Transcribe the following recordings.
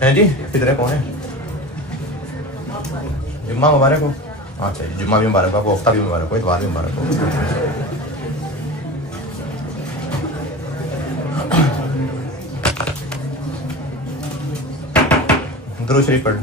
हैं जी किधर कौन है? जुम्मा मुबारक हो। अच्छा जी, जुम्मा भी मुबारक हो आपको, हफ्ता भी मुबारक हो, इतवार भी मुबारक हो। दुरूद शरीफ पढ़।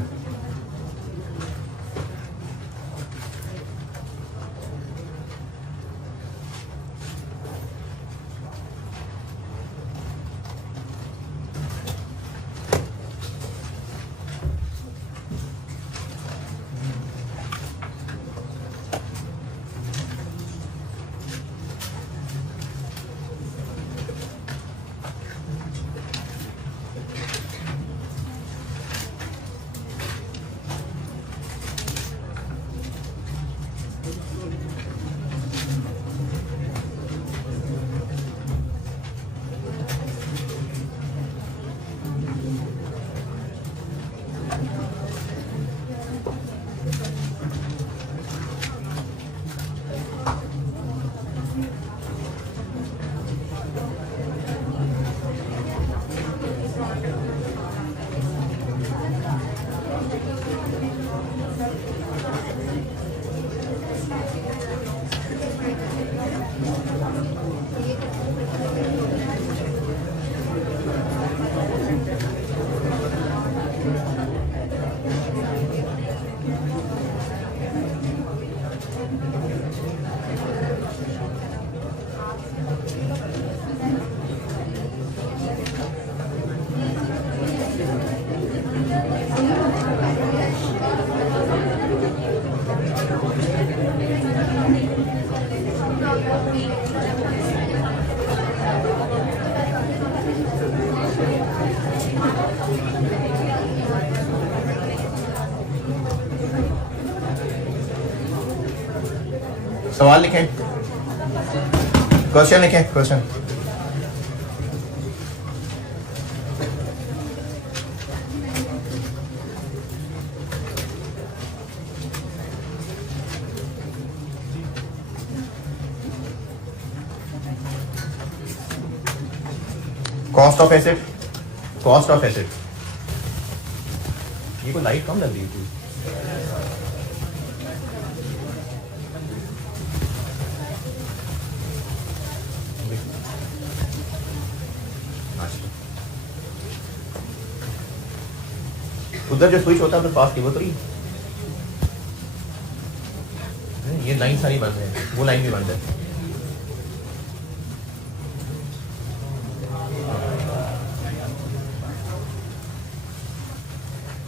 सवाल लिखें, क्वेश्चन लिखें, question. Cost of asset, cost of asset. ये को लाइट कम लग रही थी। उधर जो स्विच होता है तो पास की वो तो ये लाइन सारी बंद है, वो लाइन भी बंद है।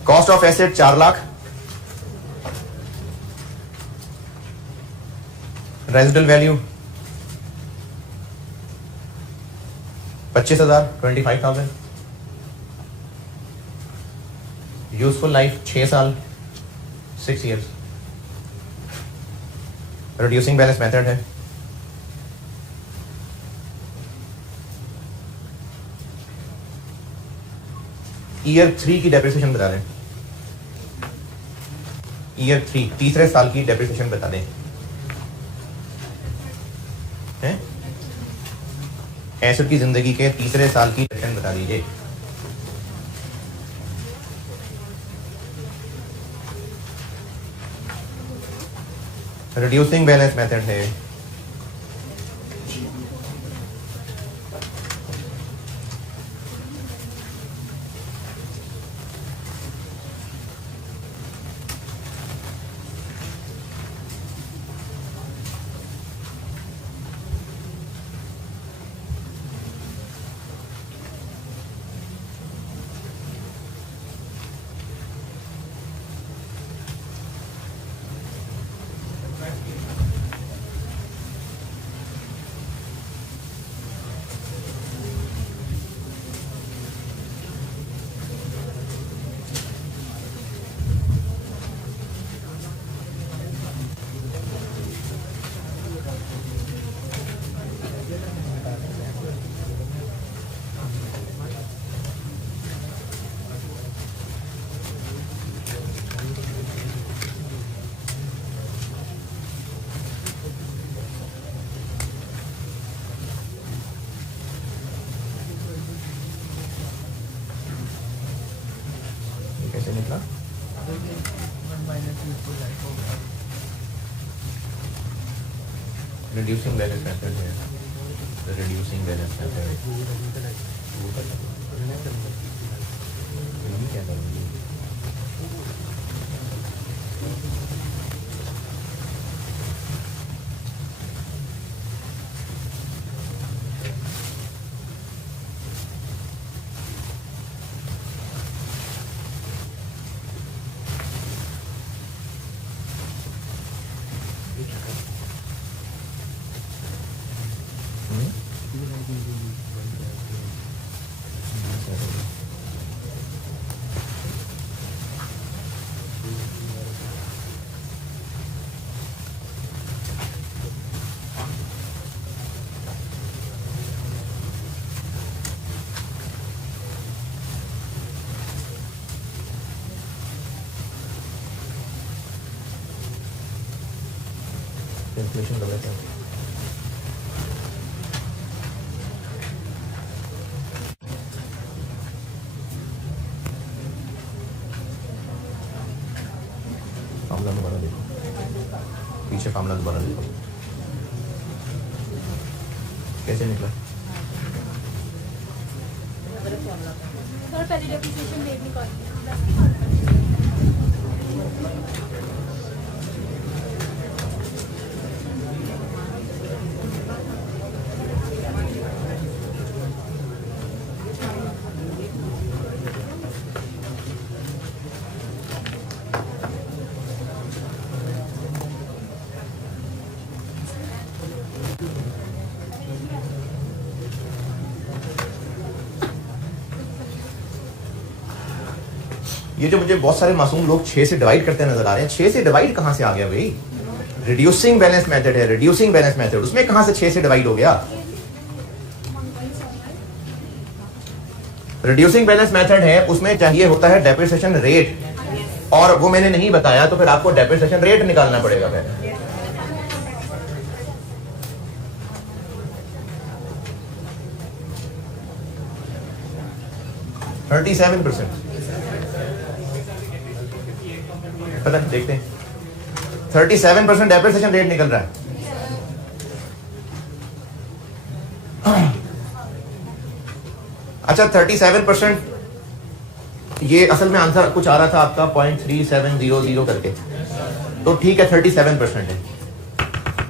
Cost of asset 4 lakh, residual value 25,000 25,000, useful life 6 साल 6 ईयर्स, रिड्यूसिंग बैलेंस मेथड है। ईयर 3 की डेप्रिसिएशन बता दें, ईयर 3 तीसरे साल की डेप्रिसिएशन बता दें हैं? एसेट की जिंदगी के तीसरे साल की डेप्रिसिएशन बता दीजिए। रिड्यूसिंग बैलेंस मेथड है। कैसे निकला? रिड्यूसिंग बैलेंस मेथड है, रिड्यूसिंग बैलेंस मेथड क्या करूँगी? कैलकुलेशन कर लेते हैं। फार्मूला दोबारा देखो, पीछे फार्मूला दोबारा देखो कैसे निकला। सर पहले डेप्रिसिएशन रेट निकालिए। ये जो मुझे बहुत सारे मासूम लोग 6 से डिवाइड करते नजर आ रहे हैं, 6 से डिवाइड कहां से आ गया भाई? रिड्यूसिंग बैलेंस मेथड है, रिड्यूसिंग बैलेंस मेथड, उसमें कहां से 6 से डिवाइड हो गया? रिड्यूसिंग बैलेंस मेथड है, उसमें चाहिए होता है डेप्रिसिएशन रेट, और वो मैंने नहीं बताया, तो फिर आपको डेप्रिसिएशन रेट निकालना पड़ेगा पहले। $37%, पता नहीं, देखते हैं। 37% डेप्रिसिएशन रेट निकल रहा है। अच्छा 37%, ये असल में आंसर कुछ आ रहा था आपका 0.3700 करके, तो ठीक है 37% है।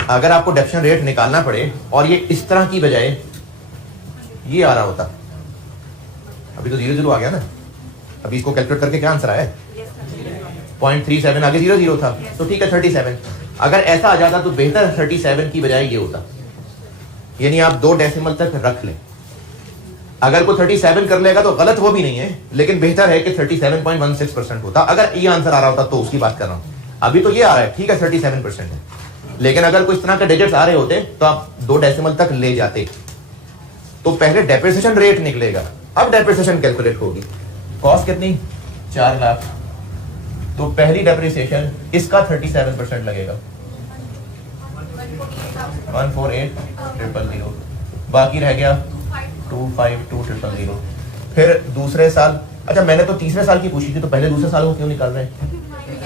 अगर आपको डेप्रिसिएशन रेट निकालना पड़े और ये इस तरह की बजाय ये आ रहा होता, अभी तो 0 आ गया ना, अभी इसको कैलकुलेट करके क्या आंसर आया है? 0.37, आगे 0 था, तो ठीक है 37। अगर ऐसा आ जाता तो बेहतर 37 की बजाय ये होता, यानी आप 2 डेसिमल तक रख लें। अगर कोई 37 कर लेगा तो गलत वो भी नहीं है, लेकिन बेहतर है कि 37.16% होता। अगर ये आंसर आ रहा होता तो उसकी बात कर रहा हूं, अभी तो ये आ रहा है, ठीक है 37% है, लेकिन अगर कोई इस तरह के डिजिट्स आ रहे होते तो आप 2 डेसिमल तक ले जाते। तो पहले डेप्रिसिएशन रेट निकलेगा, अब डेप्रिसिएशन कैलकुलेट होगी। कॉस्ट कितनी? 4 लाख, तो पहली डेप्रिसिएशन इसका 37% लगेगा, 148,000, बाकी रह गया 252,000। फिर दूसरे साल, अच्छा मैंने तो तीसरे साल की पूछी थी, तो पहले दूसरे साल को क्यों निकाल रहे हैं?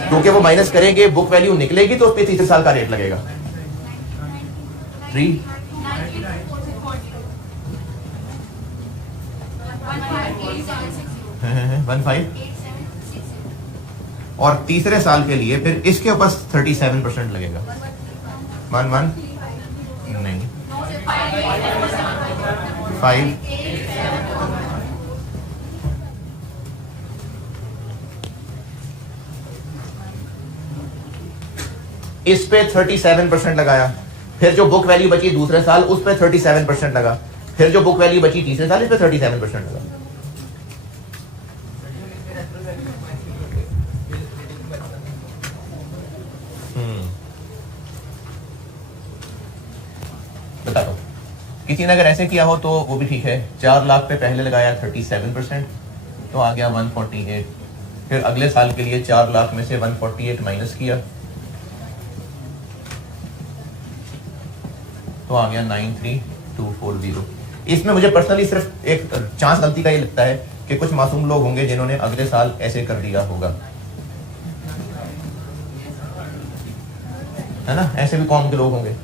क्योंकि वो माइनस करेंगे, बुक वैल्यू निकलेगी तो उस पे तीसरे साल का रेट लगेगा। 3 15, और तीसरे साल के लिए फिर इसके ऊपर 37% लगेगा। 1 नहीं 5, इस पे 37% लगाया, फिर जो बुक वैल्यू बची दूसरे साल उस पे 37% लगा, फिर जो बुक वैल्यू बची तीसरे साल इस पे 37% लगा। बताता हूँ, किसी ने अगर ऐसे किया हो तो वो भी ठीक है। 4 लाख पे पहले लगाया 37%, तो आ गया 148। फिर अगले साल के लिए 4 लाख में से 148 माइनस किया तो आ गया 93,240। इसमें मुझे पर्सनली सिर्फ एक चांस गलती का ये लगता है कि कुछ मासूम लोग होंगे जिन्होंने अगले साल ऐसे कर दिया होगा, है ना, ऐसे भी कौम के लोग होंगे।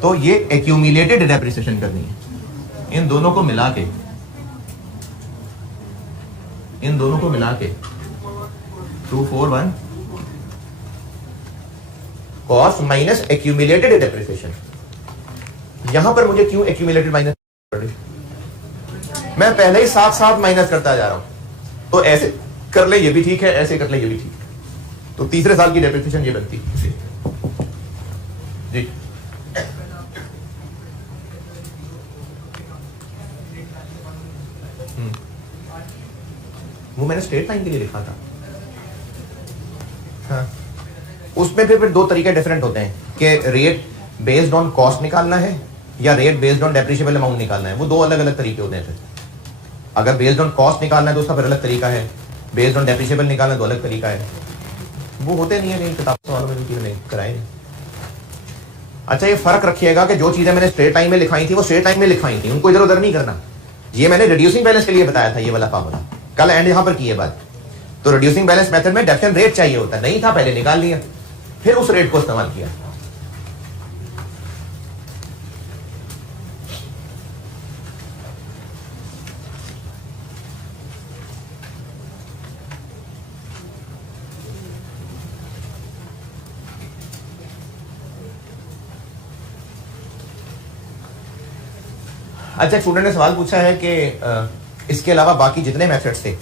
तो ये एक्यूमुलेटेड डेप्रिसिएशन करनी है। इन दोनों को मिला के 241 कॉस्ट माइनस एक्यूमुलेटेड डेप्रिसिएशन। यहां पर मुझे क्यों एक्यूमुलेटेड माइनस, मैं पहले ही साथ साथ माइनस करता जा रहा हूं, तो ऐसे कर ले ये भी ठीक है, ऐसे कर ले ये भी ठीक है, तो तीसरे साल की डेप्रिसिएशन ये बनती जी। वो मैंने स्ट्रेट लाइन के लिए लिखा था। हाँ, उसमें फिर दो तरीके डिफरेंट होते हैं कि रेट बेस्ड ऑन कॉस्ट निकालना है या rate based on depreciable amount निकालना है। वो दो अलग अलग तरीके होते हैं। फिर अगर बेस्ड ऑन कॉस्ट निकालना है तो उसका फिर अलग तरीका है, बेस्ड ऑन डेप्रिशिएबल निकालना है तो अलग तरीका है। वो होते नहीं है कहीं किताब वालों में नहीं कराए। अच्छा, ये फर्क रखिएगा कि जो चीजें मैंने स्ट्रेट लाइन में लिखाई थी वो स्ट्रेट लाइन में लिखाई थी, उनको इधर उधर नहीं करना। ये मैंने रिड्यूसिंग बैलेंस के लिए बताया था, ये वाला फार्मूला कल एंड यहां पर की है बात। तो रिड्यूसिंग बैलेंस मेथड में डेप्शन रेट चाहिए होता है, नहीं था, पहले निकाल लिया, फिर उस रेट को इस्तेमाल किया। अच्छा, स्टूडेंट ने सवाल पूछा है कि इसके अलावा बाकी जितने मेथड्स थे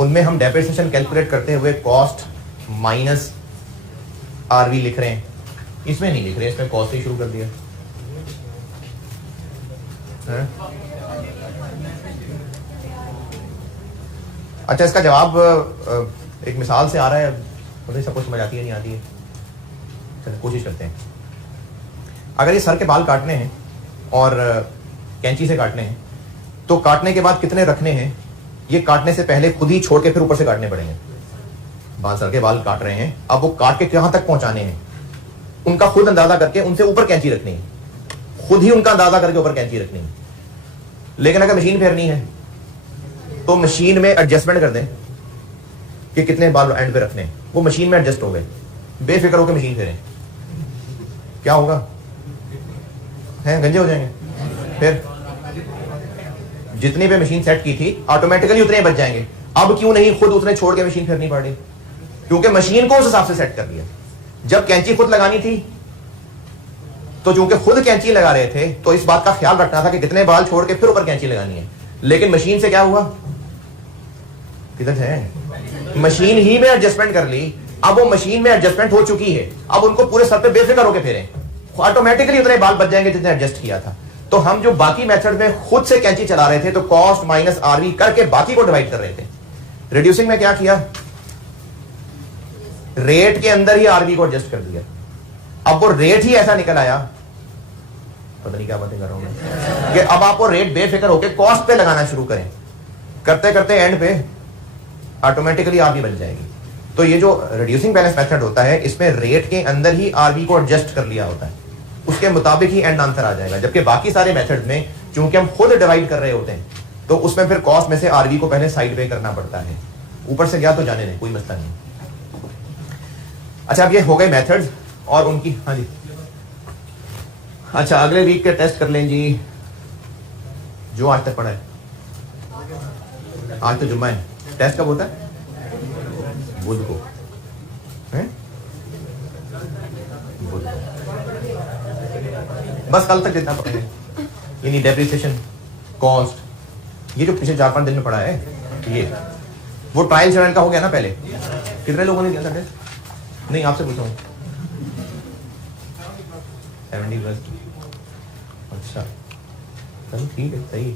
उनमें हम डेप्रिसिएशन कैलकुलेट करते हुए कॉस्ट माइनस आरवी लिख रहे हैं, इसमें नहीं लिख रहे, इसमें कॉस्ट से शुरू कर दिया है? अच्छा, इसका जवाब एक मिसाल से आ रहा है, मुझे सब कुछ समझ आती है नहीं आती है, चलो कोशिश करते हैं। अगर ये सर के बाल काटने हैं और कैंची से काटने हैं तो काटने के बाद कितने रखने हैं, ये काटने से पहले खुद ही छोड़ के फिर ऊपर से काटने पड़ेंगे। बाल सर के बाल काट रहे हैं, अब वो काट के कहां तक पहुंचाने हैं उनका खुद अंदाजा करके उनसे ऊपर कैंची रखनी है, खुद ही उनका अंदाजा करके ऊपर कैंची रखनी है। लेकिन अगर मशीन फेरनी है तो मशीन में एडजस्टमेंट कर दें कि कितने बाल एंड पे रखने हैं, वो मशीन में एडजस्ट हो गए, बेफिक्र होकर मशीन फेरें, क्या होगा, हैं गंजे हो जाएंगे। फिर जितनी पे मशीन सेट की थी ऑटोमेटिकली उतने बच जाएंगे। अब क्यों नहीं खुद उतने छोड़ के मशीन फेरनी पड़ रही, क्योंकि मशीन को उस हिसाब से सेट कर दिया। जब कैंची खुद लगानी थी तो चूंकि खुद कैंची लगा रहे थे तो इस बात का ख्याल रखना था कि कितने बाल छोड़ के फिर ऊपर कैंची लगानी है। लेकिन मशीन से क्या हुआ, किधर है, मशीन ही में एडजस्टमेंट कर ली। अब वो मशीन में एडजस्टमेंट हो चुकी है, अब उनको पूरे सर पे बेफिक्र होकर फेरें, ऑटोमेटिकली उतने बाल बच जाएंगे जितने एडजस्ट किया था। तो हम जो बाकी मेथड में खुद से कैंची चला रहे थे तो कॉस्ट माइनस आरवी करके बाकी को डिवाइड कर रहे थे। रिड्यूसिंग में क्या किया, रेट के अंदर ही आरवी को एडजस्ट कर दिया। अब वो रेट ही ऐसा निकल आया, पता नहीं क्या बातें कर रहा हूं मैं, कि अब आप वो रेट बेफिक्र होकर कॉस्ट पे लगाना शुरू करें, करते करते एंड पे ऑटोमेटिकली आरवी बन जाएगी। तो ये जो रिड्यूसिंग बैलेंस मेथड होता है इसमें रेट के अंदर ही आरवी को एडजस्ट कर लिया होता है, उसके मुताबिक ही एंड आंसर आ जाएगा। जबकि बाकी सारे मेथड में चूंकि हम खुद डिवाइड कर रहे होते हैं तो उसमें फिर कॉस्ट में से आरवी को पहले साइड पे करना पड़ता है, ऊपर से गया तो जाने दें, कोई मसला नहीं। अच्छा, अब ये हो गए मेथड्स और उनकी, हाँ जी, अच्छा अगले वीक के टेस्ट कर लें जी, जो आज तक पढ़ा है। आज तो जुम्मा है, टेस्ट कब होता है, बुध को है? बुध को। बस कल तक जितना पढ़े, यानी डेप्रिसिएशन, कॉस्ट, ये जो पिछले 4-5 दिन में पढ़ा है, ये वो ट्रायल चैनल का हो गया ना। पहले कितने लोगों ने दिया था टेस्ट, नहीं आपसे पूछा हूँ, 70+। अच्छा चलो ठीक है, सही।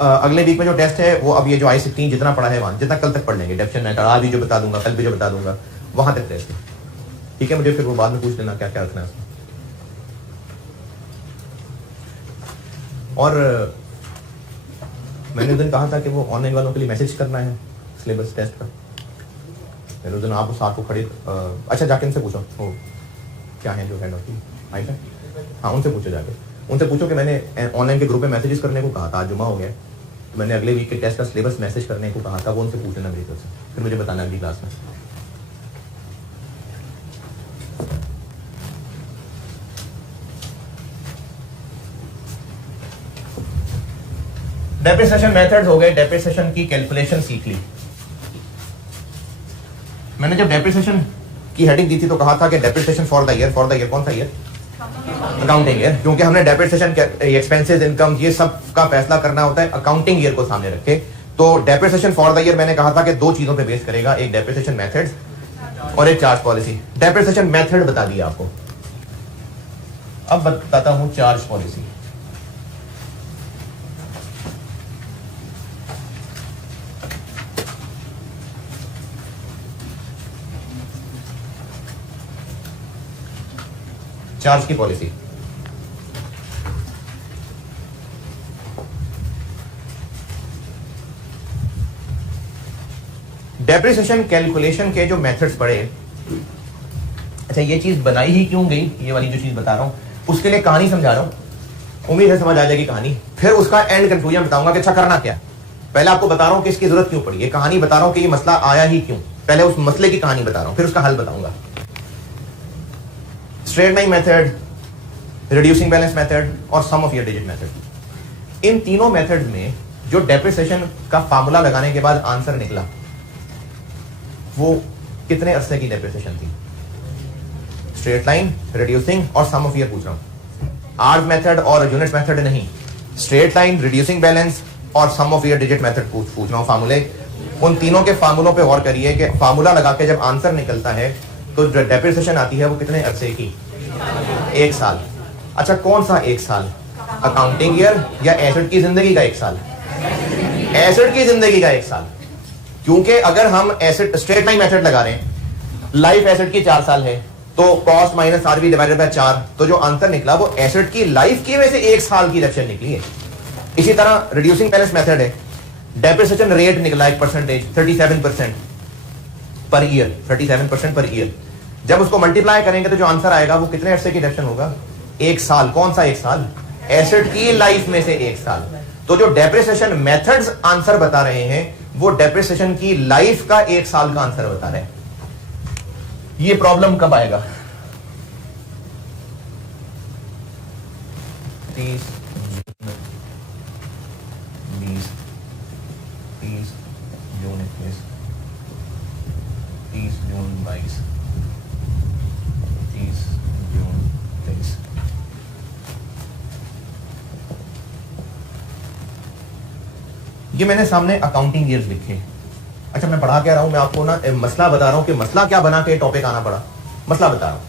अगले वीक में जो टेस्ट है वो अब ये जो I16 जितना पढ़ा है वहां जितना कल तक पढ़ लेंगे। डेप्शन है, आज भी जो बता दूंगा, कल भी जो बता दूंगा, वहां तक टेस्ट है, ठीक है। मुझे फिर वो बाद में पूछ लेना क्या क्या रखना है उसमें। और मैंने उस दिन कहा था कि वो ऑनलाइन वालों के लिए मैसेज करना है सिलेबस टेस्ट का। मैंने उस दिन आप साथ को खड़े, अच्छा जाके उनसे पूछो, वो क्या है जो हेड होती है, हाँ उनसे पूछो, जाके उनसे पूछो कि मैंने ऑनलाइन के ग्रुप में मैसेजेस करने को कहा था, आज जुमा हो गया, मैंने अगले वीक के टेस्ट का सिलेबस मैसेज करने को कहा था, वो उनसे पूछ लेना मेरी तरफ से, फिर मुझे बताना अगली क्लास में। डेप्रिसिएशन मेथड्स हो गए, डेप्रिसिएशन की कैलकुलेशन सीख ली। मैंने जब डेप्रिसिएशन की हेडिंग दी थी तो कहा था कि डेप्रिसिएशन फॉर द ईयर कौन सा ईयर? अकाउंटिंग ईयर, क्योंकि हमने डेप्रिसिएशन एक्सपेंसेस इनकम ये सब का फैसला करना होता है अकाउंटिंग ईयर को सामने रखे। तो डेप्रिसिएशन फॉर द ईयर मैंने कहा था कि दो चीजों पे बेस करेगा, एक डेप्रिसिएशन मेथड्स और एक चार्ज पॉलिसी। डेप्रिसिएशन मेथड बता दिया आपको, अब बताता हूं चार्ज पॉलिसी। चार्ज की पॉलिसी, डेप्रिसिएशन कैलकुलेशन के जो मेथड्स पढ़े, अच्छा ये चीज बनाई ही क्यों गई, ये वाली जो चीज बता रहा हूं उसके लिए कहानी समझा रहा हूं, उम्मीद है समझ आ जाएगी कहानी। फिर उसका एंड कंक्लूजन बताऊंगा कि अच्छा करना क्या। पहले आपको बता रहा हूं कि इसकी जरूरत क्यों पड़ी, ये कहानी बता रहा हूं कि ये मसला आया ही क्यों, पहले उस मसले की कहानी बता रहा हूं, फिर उसका हल बताऊंगा। Straight line method, reducing balance method और सम ऑफ ईयर डिजिट मेथड, इन तीनों मेथड में जो डेप्रिसिएशन का फार्मूला लगाने के बाद आंसर निकला वो कितने अरसे की डेप्रिसिएशन थी? स्ट्रेट लाइन, रिड्यूसिंग और सम ऑफ ईयर पूछ रहा हूं, आर्क मेथड और यूनिट्स मेथड नहीं। स्ट्रेट लाइन, रिड्यूसिंग बैलेंस और सम ऑफ ईयर डिजिट मेथड पूछ रहा हूं फार्मूले। उन तीनों के फार्मूलों पे गौर करिए कि फार्मूला लगा के जब आंसर निकलता है तो जो डेप्रिसिएशन आती है वो कितने अरसे की? 1 साल। अच्छा कौन सा 1 साल? अकाउंटिंग ईयर या एसेट की जिंदगी का 1 साल? एसेट की जिंदगी का 1 साल, क्योंकि अगर हम एसेट स्ट्रेट लाइन मेथड लगा रहे हैं, लाइफ एसेट की 4 साल है तो cost minus RV divided by 4, तो जो आंसर निकला वो एसेट की लाइफ की वजह से 1 साल की रिडक्शन निकली है। इसी तरह रिड्यूसिंग बैलेंस मेथड है, डेप्रिसिएशन रेट निकला एक percentage 37% per year, 37% per year. जब उसको मल्टीप्लाई करेंगे तो जो आंसर आएगा वो कितने अरसे की रिडक्शन होगा? 1 साल। कौन सा 1 साल? एसेट की लाइफ में से 1 साल। तो जो डेप्रिसिएशन मेथड्स आंसर बता रहे हैं वो डेप्रिसिएशन की लाइफ का 1 साल का आंसर बता रहे हैं। ये प्रॉब्लम कब आएगा? 30, 20, 30 जून 21, 30 जून 22, 30 जून 23। ये मैंने सामने अकाउंटिंग ईयर्स लिखे। अच्छा मैं पढ़ा क्या रहा हूं, मैं आपको ना मसला बता रहा हूं कि मसला क्या बना के टॉपिक आना पड़ा, मसला बता रहा हूं।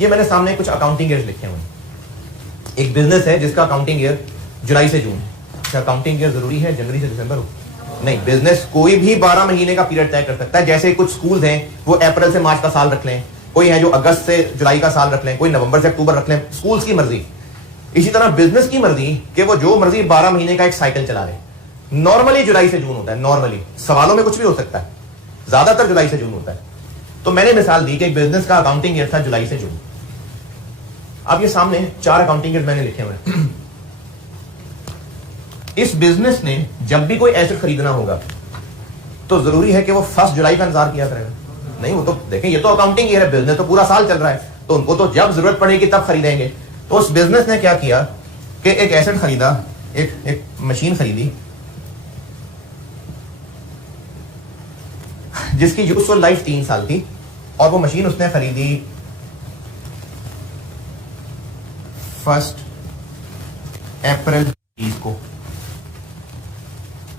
ये मैंने सामने कुछ अकाउंटिंग ईयर्स लिखे हुए। एक बिजनेस है जिसका अकाउंटिंग ईयर जुलाई से जून है। अच्छा अकाउंटिंग ईयर जरूरी है जनवरी से दिसंबर हो? नहीं, बिजनेस कोई भी 12 महीने का पीरियड तय कर सकता है। जैसे कुछ स्कूल हैं वो अप्रैल से मार्च का साल रख लें, कोई है जो अगस्त से जुलाई का साल रख लें, कोई नवंबर से अक्टूबर रख लें, स्कूल्स की मर्जी। इसी तरह बिजनेस की मर्जी कि वो जो मर्जी 12 महीने का एक साइकिल चला रहे। नॉर्मली जुलाई से जून होता है, नॉर्मली, सवालों में कुछ भी हो सकता है, ज्यादातर जुलाई से जून होता है। तो मैंने मिसाल दी कि एक बिजनेस का अकाउंटिंग ईयर था जुलाई से जून। अब ये सामने 4 अकाउंटिंग ईयर मैंने लिखे हुए हैं। इस बिजनेस ने जब भी कोई एसेट खरीदना होगा तो जरूरी है कि वो 1 जुलाई का इंतजार किया करेगा? नहीं, वो तो देखें ये तो अकाउंटिंग ईयर है, बिजनेस तो पूरा साल चल रहा है, तो उनको तो जब जरूरत पड़ेगी तब खरीदेंगे। तो उस बिजनेस ने क्या किया कि एक एसेट खरीदा, एक मशीन खरीदी जिसकी यूजफुल लाइफ 3 साल थी, और वो मशीन उसने खरीदी 1 अप्रैल 20 को।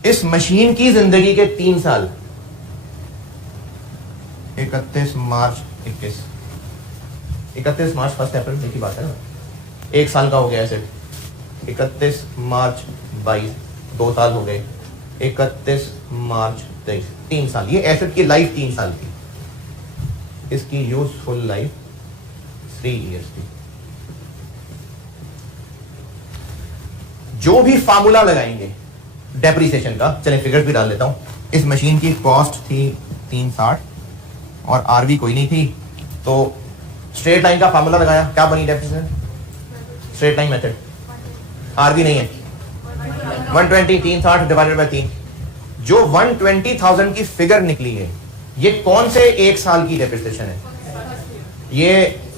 इस मशीन की जिंदगी के 3 साल 31 मार्च 21, 31 मार्च 1 अप्रैल की बात है ना, 1 साल का हो गया एसेट। 31 मार्च 22, 2 साल हो गए। 31 मार्च 23, 3 साल। ये एसेट की लाइफ 3 साल थी, इसकी यूजफुल लाइफ 3 इयर्स थी। जो भी फार्मूला लगाएंगे डेप्रिसिएशन का, चलें फिगर्स भी डाल लेता हूं। इस मशीन की कॉस्ट थी 360 और आरवी कोई नहीं थी, तो स्ट्रेट लाइन का फार्मूला लगाया, क्या बनी depreciation? Straight line method, RV नहीं है 120 360 डिवाइडेड बाय 3, जो 120,000 की फिगर निकली है ये कौन से एक साल की डेप्रिसिएशन है? ये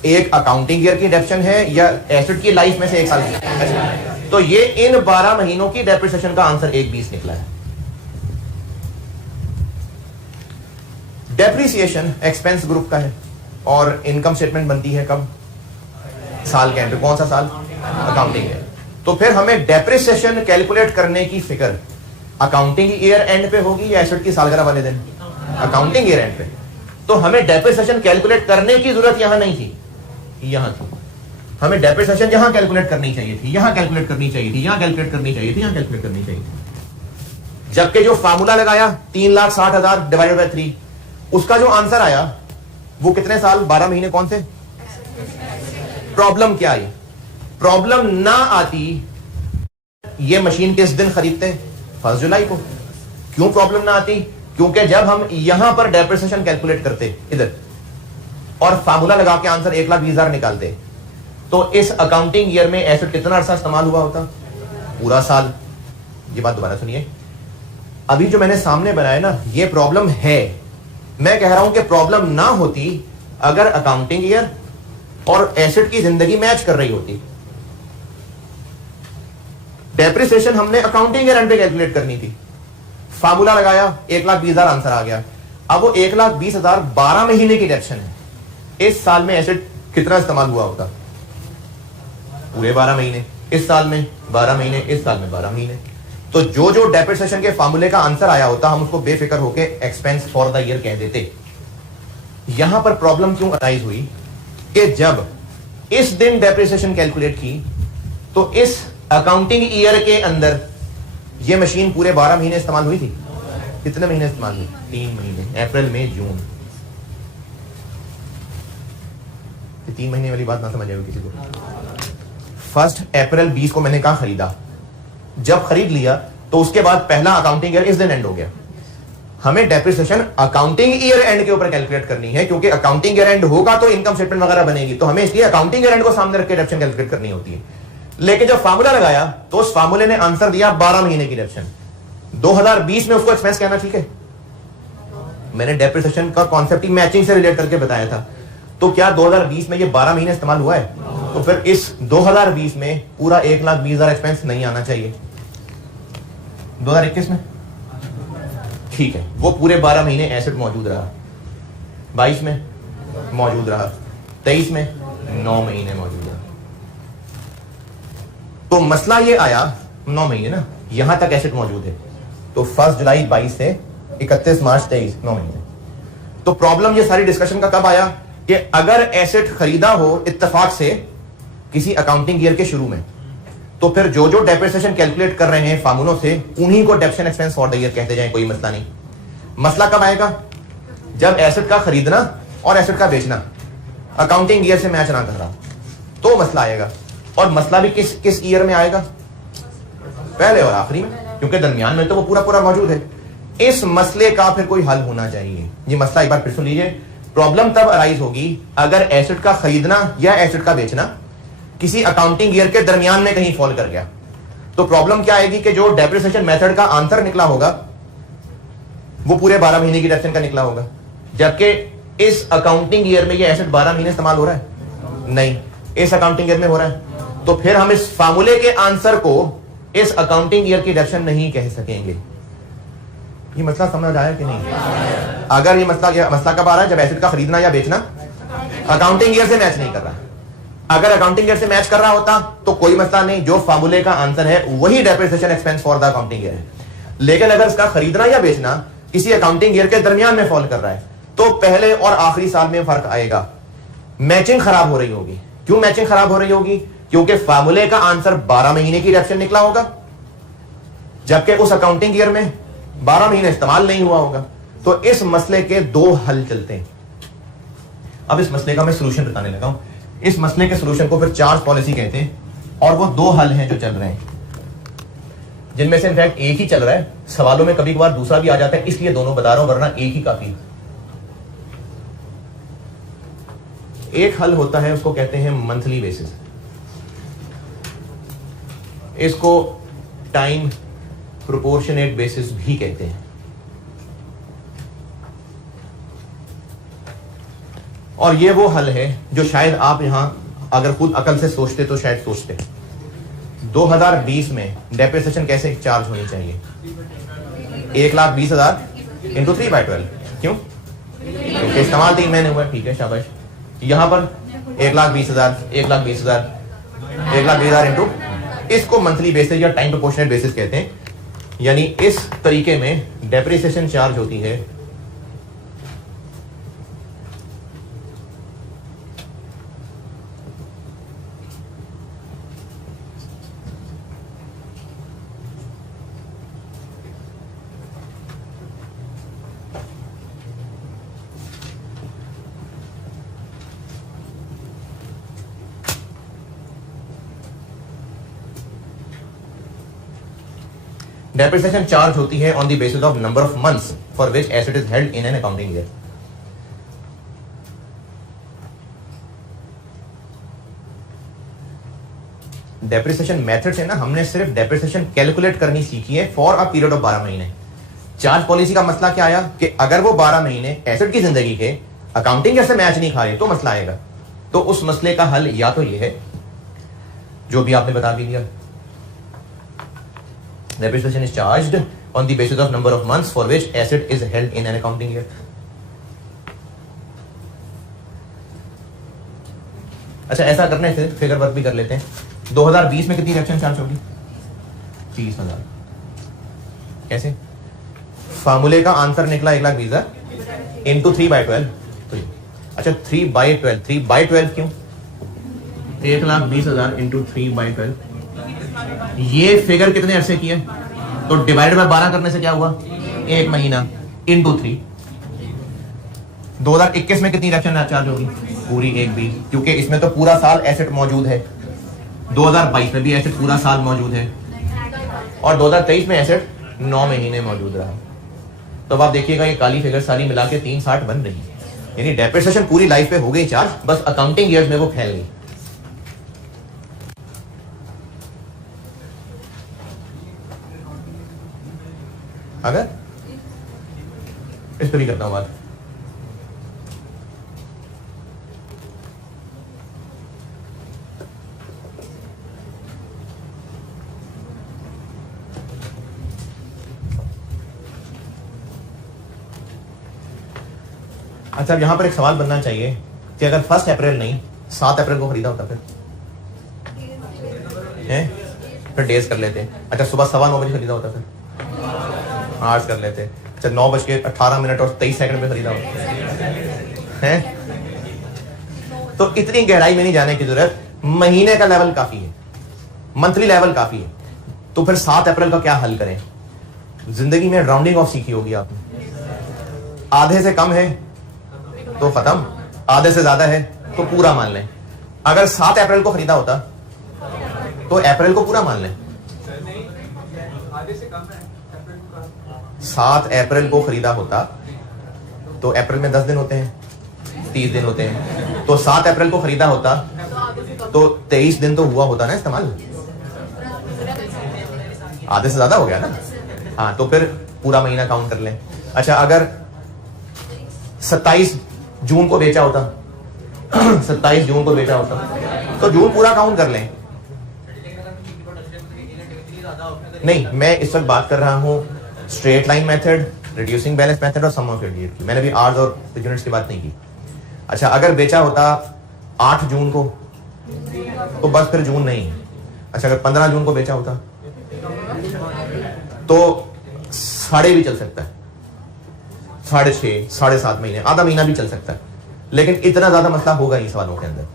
एक अकाउंटिंग ईयर की डेप्रिसिएशन है या एसेट की लाइफ में से एक साल की? तो ये इन 12 महीनों की डेप्रिसिएशन का आंसर 120 निकला है। डेप्रिसिएशन एक्सपेंस ग्रुप का है और इनकम स्टेटमेंट बनती है कब? साल के एंड पे। कौन सा साल? Accounting year. तो फिर हमें डेप्रिसिएशन कैलकुलेट करने की फिगर अकाउंटिंग ईयर एंड पे होगी या एसेट की सालगिरह वाले दिन? अकाउंटिंग ईयर एंड पे। तो हमें डेप्रिसिएशन कैलकुलेट करने की जरूरत यहां नहीं थी, यहां थी। हमें डेप्रिसिएशन यहां कैलकुलेट करनी चाहिए थी, यहां कैलकुलेट करनी चाहिए थी, यहां कैलकुलेट करनी चाहिए थी, यहां कैलकुलेट करनी चाहिए थी। जबकि जो फार्मूला लगाया 3,60,000 डिवाइडेड बाय 3, उसका जो आंसर आया वो कितने साल? 12 महीने। कौन से? प्रॉब्लम क्या आई? प्रॉब्लम ना आती ये मशीन किस दिन खरीदते? 1 जुलाई को। क्यों प्रॉब्लम ना आती? क्योंकि जब हम यहां पर डेप्रिसिएशन कैलकुलेट करते इधर और फार्मूला लगा के आंसर 1,20,000 निकालते, तो इस अकाउंटिंग ईयर में एसेट कितना अरसा इस्तेमाल हुआ होता? पूरा साल। ये बात दोबारा सुनिए, अभी जो मैंने सामने बनाया ना ये प्रॉब्लम है। मैं कह रहा हूं कि प्रॉब्लम ना होती अगर अकाउंटिंग ईयर और एसेट की जिंदगी मैच कर रही होती। डेप्रिसिएशन हमने अकाउंटिंग ईयर एंड पे कैलकुलेट करनी थी, फार्मूला लगाया 1,20,000 आंसर आ गया। अब वो 1,20,000 12 महीने की डेप्रिसिएशन है। इस साल में एसेट कितना इस्तेमाल हुआ होता? पूरे 12 महीने। इस साल में 12 महीने, इस साल में 12 महीने। तो जो जो डेप्रिसिएशन के फार्मूले का आंसर आया होता हम उसको बेफिक्र होके एक्सपेंस फॉर द ईयर कह देते। यहां पर प्रॉब्लम क्यों अराइज हुई कि जब इस दिन डेप्रिसिएशन कैलकुलेट की तो इस अकाउंटिंग ईयर के अंदर ये मशीन पूरे 12 महीने इस्तेमाल हुई थी। कितने महीने इस्तेमाल हुई? 3 महीने, अप्रैल मई जून। 3 महीने वाली बात ना समझ आएगी किसी को। 1 अप्रैल 20 को मैंने कहा खरीदा, जब खरीद लिया तो उसके बाद पहला अकाउंटिंग ईयर इस दिन एंड हो गया। हमें डेप्रिसिएशन अकाउंटिंग ईयर एंड के ऊपर कैलकुलेट करनी है क्योंकि अकाउंटिंग ईयर एंड होगा तो इनकम स्टेटमेंट वगैरह बनेगी, तो हमें इसलिए अकाउंटिंग ईयर एंड को सामने रख के डेप्रिसिएशन कैलकुलेट करनी होती है। लेकिन जब फार्मूला लगाया तो उस फार्मूले ने आंसर दिया 12 महीने की डेप्रिसिएशन। 2020 में उसको एक्सपेंस कहना ठीक है। मैंने डेप्रिसिएशन का कॉन्सेप्ट ही मैचिंग से रिलेट करके बताया था। तो क्या 2020 में ये 12 महीने इस्तेमाल हुआ है? तो फिर इस 2020 में पूरा 1,20,000 एक्सपेंस नहीं आना चाहिए। 2021 में ठीक है, वो पूरे 12 महीने एसेट मौजूद रहा। 22 में मौजूद रहा, 23 में 9 महीने मौजूद रहा। तो मसला ये आया 9 महीने ना, यहां तक एसेट मौजूद है। तो 1 जुलाई 22 से 31 मार्च 23, 9 महीने। तो प्रॉब्लम ये सारी डिस्कशन का कब आया कि अगर एसेट खरीदा हो इत्तेफाक से किसी अकाउंटिंग ईयर के शुरू में, तो फिर जो जो डेप्रिसिएशन कैलकुलेट कर रहे हैं फार्मूलों से उन्हीं को depreciation expense for the year कहते जाएं, कोई मसला नहीं। मसला कब आएगा? जब एसेट का खरीदना और एसेट का बेचना अकाउंटिंग ईयर से मैच ना कर रहा, तो मसला आएगा। और मसला भी किस ईयर में आएगा? पहले और आखिरी में, क्योंकि दरमियान में तो वो पूरा पूरा मौजूद है। इस मसले का फिर कोई हल होना चाहिए। ये मसला एक बार फिर सुन लीजिए। प्रॉब्लम तब अराइज होगी अगर एसेट का खरीदना या एसेट का बेचना किसी अकाउंटिंग ईयर के दरमियान में कहीं फॉल कर गया। तो प्रॉब्लम क्या आएगी कि जो डेप्रिसिएशन मेथड का आंसर निकला होगा वो पूरे 12 महीने की डेप्रिसिएशन का निकला होगा, जबकि इस अकाउंटिंग ईयर में ये एसेट 12 महीने इस्तेमाल हो रहा है नहीं, इस अकाउंटिंग ईयर में हो रहा है। तो फिर हम इस फार्मूले के आंसर को इस अकाउंटिंग ईयर की डेप्रिसिएशन नहीं कह सकेंगे। ये मसला समझ आया कि नहीं? अगर ये मसला कब आ रहा है? जब एसेट का खरीदना या बेचना अकाउंटिंग ईयर से मैच नहीं कर रहा। अगर अकाउंटिंग ईयर से मैच कर रहा होता तो कोई मसला नहीं, जो फार्मूले का आंसर है वही depreciation expense for the accounting year है। लेकिन अगर इसका खरीदना या बेचना किसी अकाउंटिंग ईयर के दरमियान में फॉल कर रहा है तो पहले और आखिरी साल में फर्क आएगा, मैचिंग खराब हो रही होगी। क्यों मैचिंग खराब हो रही होगी? क्योंकि फार्मूले का आंसर 12 महीने की डेप्रिसिएशन निकला होगा, जबकि उस अकाउंटिंग ईयर में 12 महीने इस्तेमाल नहीं हुआ होगा। तो इस मसले के 2 हल चलते हैं। अब इस मसले का मैं सोल्यूशन बताने लगा हूं। इस मसले के सोल्यूशन को फिर चार्ज पॉलिसी कहते हैं, और वो 2 हल हैं जो चल रहे हैं, जिनमें से इनफैक्ट एक ही चल रहा है। सवालों में कभी कभार दूसरा भी आ जाता है, इसलिए दोनों बता रहा हूं, वरना एक ही काफी है। एक हल होता है, उसको कहते हैं मंथली बेसिस। इसको टाइम प्रोपोर्शनेट बेसिस भी कहते हैं। और ये वो हल है जो शायद आप यहां अगर खुद अकल से सोचते तो शायद सोचते। 2020 में डेप्रिसिएशन कैसे चार्ज होनी चाहिए? 1,20,000 इंटू 3/12। क्यों? क्योंकि इस्तेमाल 3 महीने हुआ। ठीक है, शाबाश। यहां पर 1,20,000 इंटू, इसको मंथली बेसिस या टाइम प्रोपोर्शनेट बेसिस कहते हैं। यानी इस तरीके में डेप्रिसिएशन चार्ज होती है डेप्रिसिएशन चार्ज होती है on the basis of number of months for which asset is held in an accounting year. Depreciation method से ना हमने सिर्फ डेप्रिसिएशन कैलकुलेट करनी सीखी है फॉर अ पीरियड ऑफ 12 महीने। चार्ज पॉलिसी का मसला क्या आया कि अगर वो 12 महीने एसेट की जिंदगी के अकाउंटिंग ईयर से मैच नहीं खा रहे तो मसला आएगा। तो उस मसले का हल या तो ये है जो भी आपने बता भी दिया, depreciation is charged on the basis of number of months for which asset is held in an accounting year. अच्छा, ऐसा करने से फिगर वर्क भी कर लेते हैं। 2020 में कितनी रिएक्शन चार्ज होगी? 30,000। कैसे? फार्मूले का आंसर निकला 1,20,000 इंटू 3/12। अच्छा, 3/12 क्यों? 1,20,000 इंटू 3/12। ये फिगर कितने अरसे की है? तो डिवाइडेड बाय 12 करने से क्या हुआ? 1 महीना इंटू 3। 2021 में कितनी रिएक्शन चार्ज होगी? पूरी 1/20, क्योंकि इसमें तो पूरा साल एसेट मौजूद है। 2022 में भी एसेट पूरा साल मौजूद है और 2023 में एसेट 9 महीने मौजूद रहा। तो अब आप देखिएगा ये काली फिगर सारी मिला के 360 बन रही है। यानी डेप्रिसिएशन पूरी लाइफ पे हो गई चार्ज, बस अकाउंटिंग ईयर्स में वो फैल गई। अगर इस पर ही करता हूं बात। अच्छा, अब यहां पर एक सवाल बनना चाहिए कि अगर 1 अप्रैल नहीं 7 अप्रैल को खरीदा होता फिर डेज कर लेते। अच्छा, सुबह 9:15 बजे खरीदा होता फिर आर्स कर लेते। अच्छा, 9:18 और 23 पे खरीदा होता है। तो इतनी गहराई में नहीं जाने की जरूरत, महीने का लेवल काफी है, मंथली लेवल काफी है। तो फिर 7 अप्रैल का क्या हल करें? जिंदगी में राउंडिंग ऑफ सीखी होगी आपने। आधे से कम है तो खत्म, आधे से ज्यादा है तो पूरा मान लें। अगर 7 अप्रैल को खरीदा होता तो अप्रैल को पूरा मान लें। 7 अप्रैल को खरीदा होता तो अप्रैल में 10 दिन होते हैं, 30 दिन होते हैं। तो 7 अप्रैल को खरीदा होता तो 23 दिन तो हुआ होता ना इस्तेमाल, आधे से ज्यादा हो गया ना। हाँ, तो फिर पूरा महीना काउंट कर लें। अच्छा, अगर 27 जून को बेचा होता 27 जून को बेचा होता तो जून पूरा काउंट कर लें। नहीं, मैं इस वक्त बात कर रहा हूं straight line method, reducing balance method और सम ऑफ यूनिट की। मैंने भी आवर्स और यूनिट्स की बात नहीं की। अच्छा, अगर बेचा होता 8 जून को तो बस फिर जून नहीं है। अच्छा, अगर 15 जून को बेचा होता तो साढ़े भी चल सकता है, 6.5 7.5 महीने, आधा महीना भी चल सकता है। लेकिन इतना ज्यादा मसला होगा नहीं सवालों के अंदर,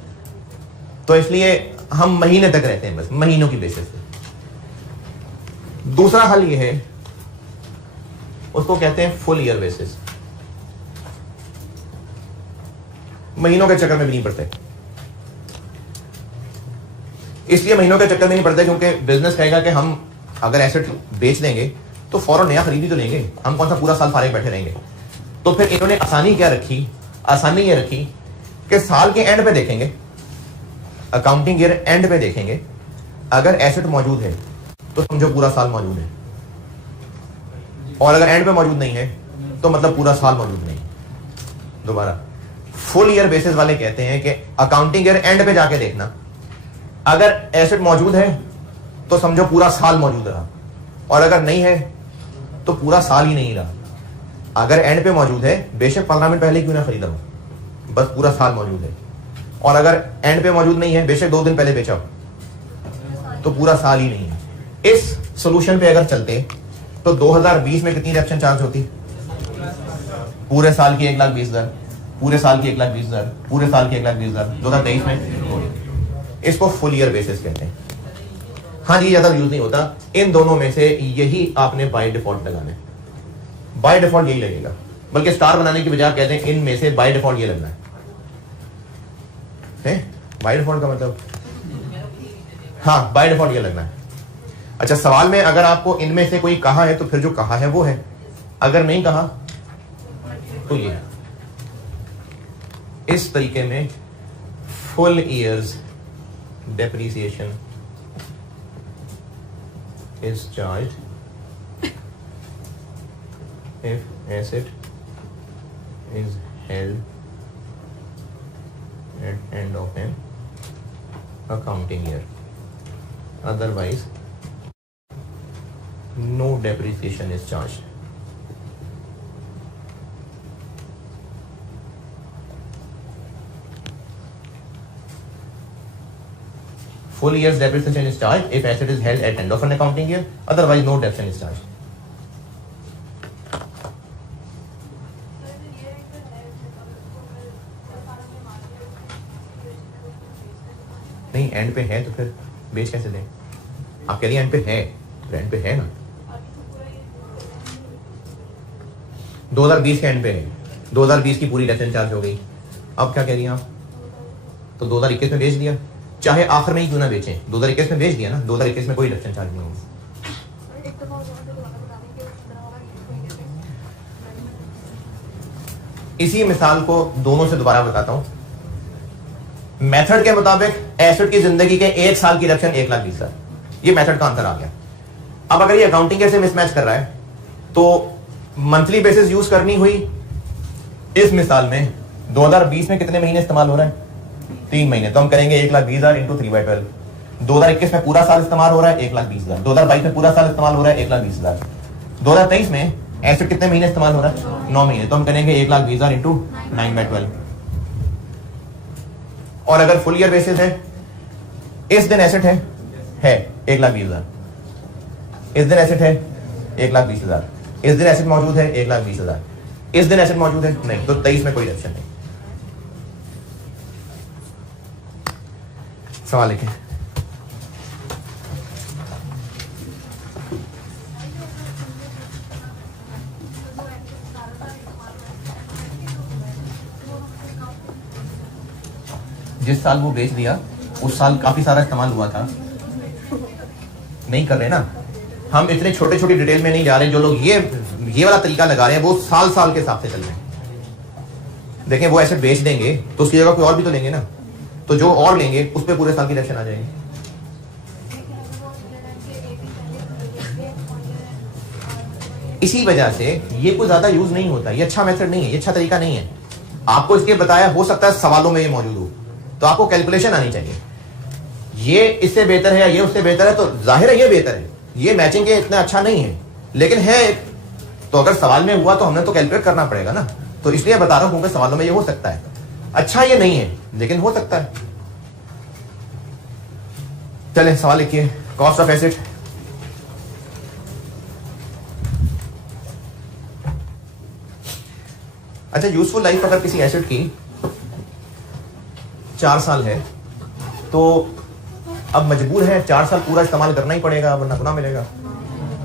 तो इसलिए हम महीने तक रहते हैं, बस महीनों की बेसिस पे। दूसरा हल ये है, उसको कहते हैं फुल ईयर बेसिस। महीनों के चक्कर में भी नहीं पड़ते। इसलिए महीनों के चक्कर में नहीं पड़ते क्योंकि बिजनेस कहेगा कि हम अगर एसेट बेच देंगे तो फौरन नया खरीदी तो लेंगे, हम कौन सा पूरा साल फारिग बैठे रहेंगे। तो फिर इन्होंने आसानी क्या रखी? आसानी ये रखी कि साल के एंड पे देखेंगे, अकाउंटिंग ईयर एंड पे देखेंगे, अगर एसेट मौजूद है तो समझो पूरा साल मौजूद है। और अगर एंड पे मौजूद नहीं है तो मतलब पूरा साल मौजूद नहीं। दोबारा, फुल ईयर बेसिस वाले कहते हैं कि अकाउंटिंग ईयर एंड पे जाके देखना, अगर एसेट मौजूद है तो समझो पूरा साल मौजूद रहा, और अगर नहीं है तो पूरा साल ही नहीं रहा। अगर एंड पे मौजूद है, बेशक 15 मिनट पहले क्यों ना खरीदा हो, बस पूरा साल मौजूद है। और अगर एंड पे मौजूद नहीं है, बेशक 2 दिन पहले बेचा हो, तो पूरा साल ही नहीं है। इस सोल्यूशन पे अगर चलते तो 2020 में कितनी रिडक्शन चार्ज होती? पूरे साल की 1,20,000, पूरे साल की 1,20,000, पूरे साल की 1,20,000। 2023 में इसको फुल ईयर बेसिस कहते हैं। हाँ जी, ज्यादा यूज नहीं होता। इन दोनों में से यही आपने बाय डिफॉल्ट लगाना है, बाय डिफॉल्ट यही लगेगा, बल्कि स्टार बनाने की बजाय कहते हैं इनमें से बाय डिफॉल्ट ये लगना है। बाय डिफॉल्ट का मतलब, हाँ, बाय डिफॉल्ट ये लगना है। अच्छा, सवाल में अगर आपको इनमें से कोई कहा है तो फिर जो कहा है वो है, अगर नहीं कहा तो ये। इस तरीके में full years depreciation is charged if asset is held at end of an accounting year. Otherwise, no depreciation is charged. Full year's depreciation is charged if asset is held at end of an accounting year. Otherwise, no depreciation is charged. नहीं, and पे है तो फिर बेच कैसे दें? आप कह रही एंड पे है, एंड पे है ना, 2020 के एंड पे है, 2020 की पूरी डेप्रिसिएशन चार्ज हो गई। अब क्या कह रही हैं आप? तो 2021 में बेच दिया, चाहे आखिर में ही क्यों ना बेचें, 2021 में बेच दिया ना, 2021 में कोई डिडक्शन चार्ज नहीं होगी। इसी मिसाल को दोनों से दोबारा बताता हूं। मेथड के मुताबिक एसेट की जिंदगी के 1 साल की डिडक्शन 1,20,000, ये मेथड का आंसर आ गया। अब अगर ये अकाउंटिंग से मिसमैच कर रहा है तो मंथली बेसिस यूज करनी हुई। इस मिसाल में 2020 में कितने महीने इस्तेमाल हो रहा है? 3 महीने, तो हम करेंगे 1,20,000 इंटू 3/12। 2021 में पूरा साल इस्तेमाल हो रहा है 1,20,000। 2022 में पूरा साल इस्तेमाल हो रहा है 1,20,000। 2023 में एसेट कितने महीने इस्तेमाल हो रहा है? 9 महीने, तो हम करेंगे 1,20,000 इंटू 9/12। और अगर फुल ईयर बेसिस है, इस दिन एसेट है 1,20,000, इस दिन एसेट है 1,20,000, इस दिन एसेट मौजूद है 1,20,000, इस दिन एसेट मौजूद है नहीं, तो 23 में कोई ऑप्शन नहीं। सवाल लिखें। जिस साल वो बेच दिया उस साल काफी सारा इस्तेमाल हुआ था। नहीं कर रहे ना हम, इतने छोटे छोटे डिटेल में नहीं जा रहे। जो लोग ये वाला तरीका लगा रहे हैं वो साल साल के हिसाब से चल रहे हैं। देखें, वो ऐसे बेच देंगे तो उसकी जगह कोई और भी तो लेंगे ना, तो जो और लेंगे उस पर पूरे साल की डिडक्शन आ जाएगी। इसी वजह से ये कोई ज्यादा यूज नहीं होता। ये अच्छा मेथड नहीं है, ये अच्छा तरीका नहीं है। आपको इसके बताया, हो सकता है सवालों में ये मौजूद हो, तो आपको कैलकुलेशन आनी चाहिए। ये इससे बेहतर है या ये उससे बेहतर है, तो जाहिर है ये बेहतर है, ये मैचिंग के इतना अच्छा नहीं है, लेकिन है। तो अगर सवाल में हुआ तो हमने तो कैलकुलेट करना पड़ेगा ना, तो इसलिए बता रहा हूं कि सवालों में ये हो सकता है। अच्छा ये नहीं है लेकिन हो सकता है। चले सवाल लिखिए। कॉस्ट ऑफ एसेट, अच्छा, यूजफुल लाइफ अगर किसी एसेट की 4 साल है तो अब मजबूर है 4 साल पूरा इस्तेमाल करना ही पड़ेगा, वरना गुनाह मिलेगा।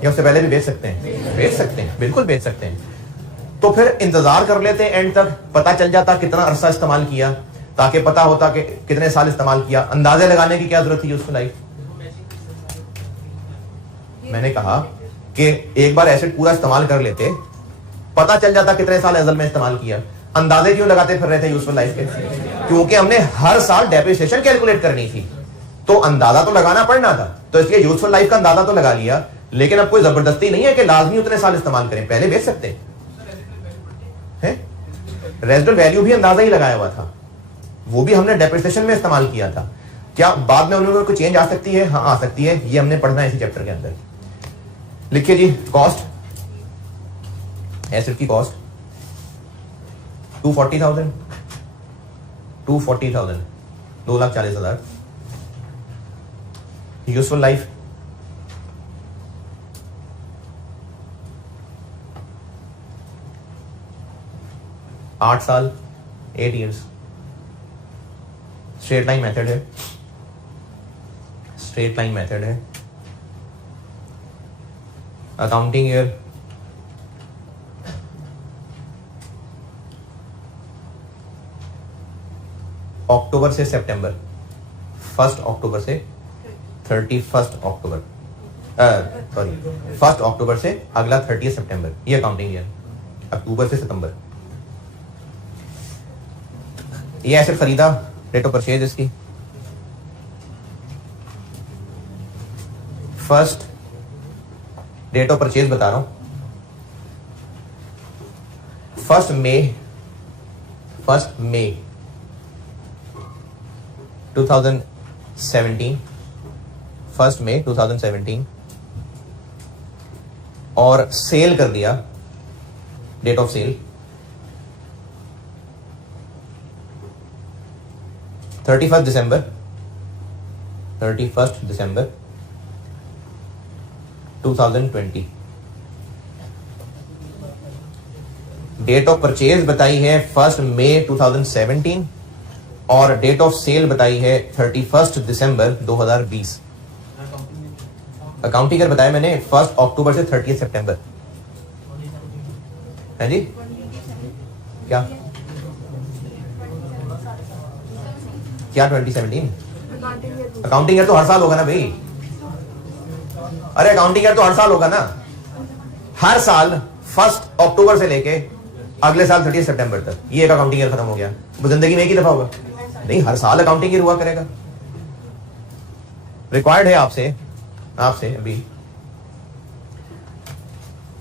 या उससे पहले भी बेच सकते हैं? बेच सकते हैं, बिल्कुल बेच सकते हैं। तो फिर इंतजार कर लेते हैं एंड तक, पता चल जाता कितना अरसा इस्तेमाल किया, ताकि पता होता कि कितने साल इस्तेमाल किया। अंदाजे लगाने की क्या जरूरत थी यूजफुल लाइफ? मैंने कहा कि एक बार एसेट पूरा इस्तेमाल कर लेते, पता चल जाता कितने साल अज़ल में इस्तेमाल किया। अंदाजे क्यों लगाते फिर रहे थे यूजफुल लाइफ के? क्योंकि हमने हर साल डेप्रिसिएशन कैलकुलेट करनी थी, तो अंदाजा तो लगाना पड़ना था। तो इसलिए यूजफुल लाइफ का अंदाजा तो लगा लिया लेकिन अब कोई जबरदस्ती नहीं है कि लाजमी उतने साल इस्तेमाल करें, पहले बेच सकते हैं। रेजिडुअल वैल्यू भी अंदाजा ही लगाया हुआ था, वो भी हमने डेप्रिसिएशन में इस्तेमाल किया था। क्या बाद में उन्होंने कोई चेंज आ सकती है? हाँ आ सकती है, ये हमने पढ़ना है इसी चैप्टर के अंदर। लिखिए जी कॉस्ट, एसेट की कॉस्ट 240,000, 2,40,000 यूजफुल लाइफ आठ साल, 8 years। स्ट्रेट लाइन मेथड है, स्ट्रेट लाइन मेथड है। अकाउंटिंग ईयर अक्टूबर से सितंबर, 1 अक्टूबर से 31 अक्टूबर, सॉरी 1 अक्टूबर से अगला 30 सितंबर, ये अकाउंटिंग ईयर, अक्टूबर से सितंबर। ये एसेट खरीदा, रेट ऑफ परचेज इसकी फर्स्ट डेट ऑफ परचेज बता रहा हूं, 1 मई 2017, 1 मई 2017, और सेल कर दिया, date of sale 31 December 2020। Date of purchase बताई है 1 मई 2017 और डेट ऑफ सेल बताई है 31 दिसंबर 2020। अकाउंटिंग बताया मैंने 1 अक्टूबर से 30 सितंबर, है जी? क्या 2017? अकाउंटिंग ईयर तो हर साल होगा ना भाई। अरे अकाउंटिंग ईयर तो हर साल होगा ना, हर साल 1 अक्टूबर से लेके अगले साल 30 सितंबर तक, ये एक अकाउंटिंग ईयर खत्म हो गया। वो जिंदगी में एक ही दफा होगा? नहीं, हर साल अकाउंटिंग ईयर हुआ करेगा। रिक्वायर्ड है आपसे अभी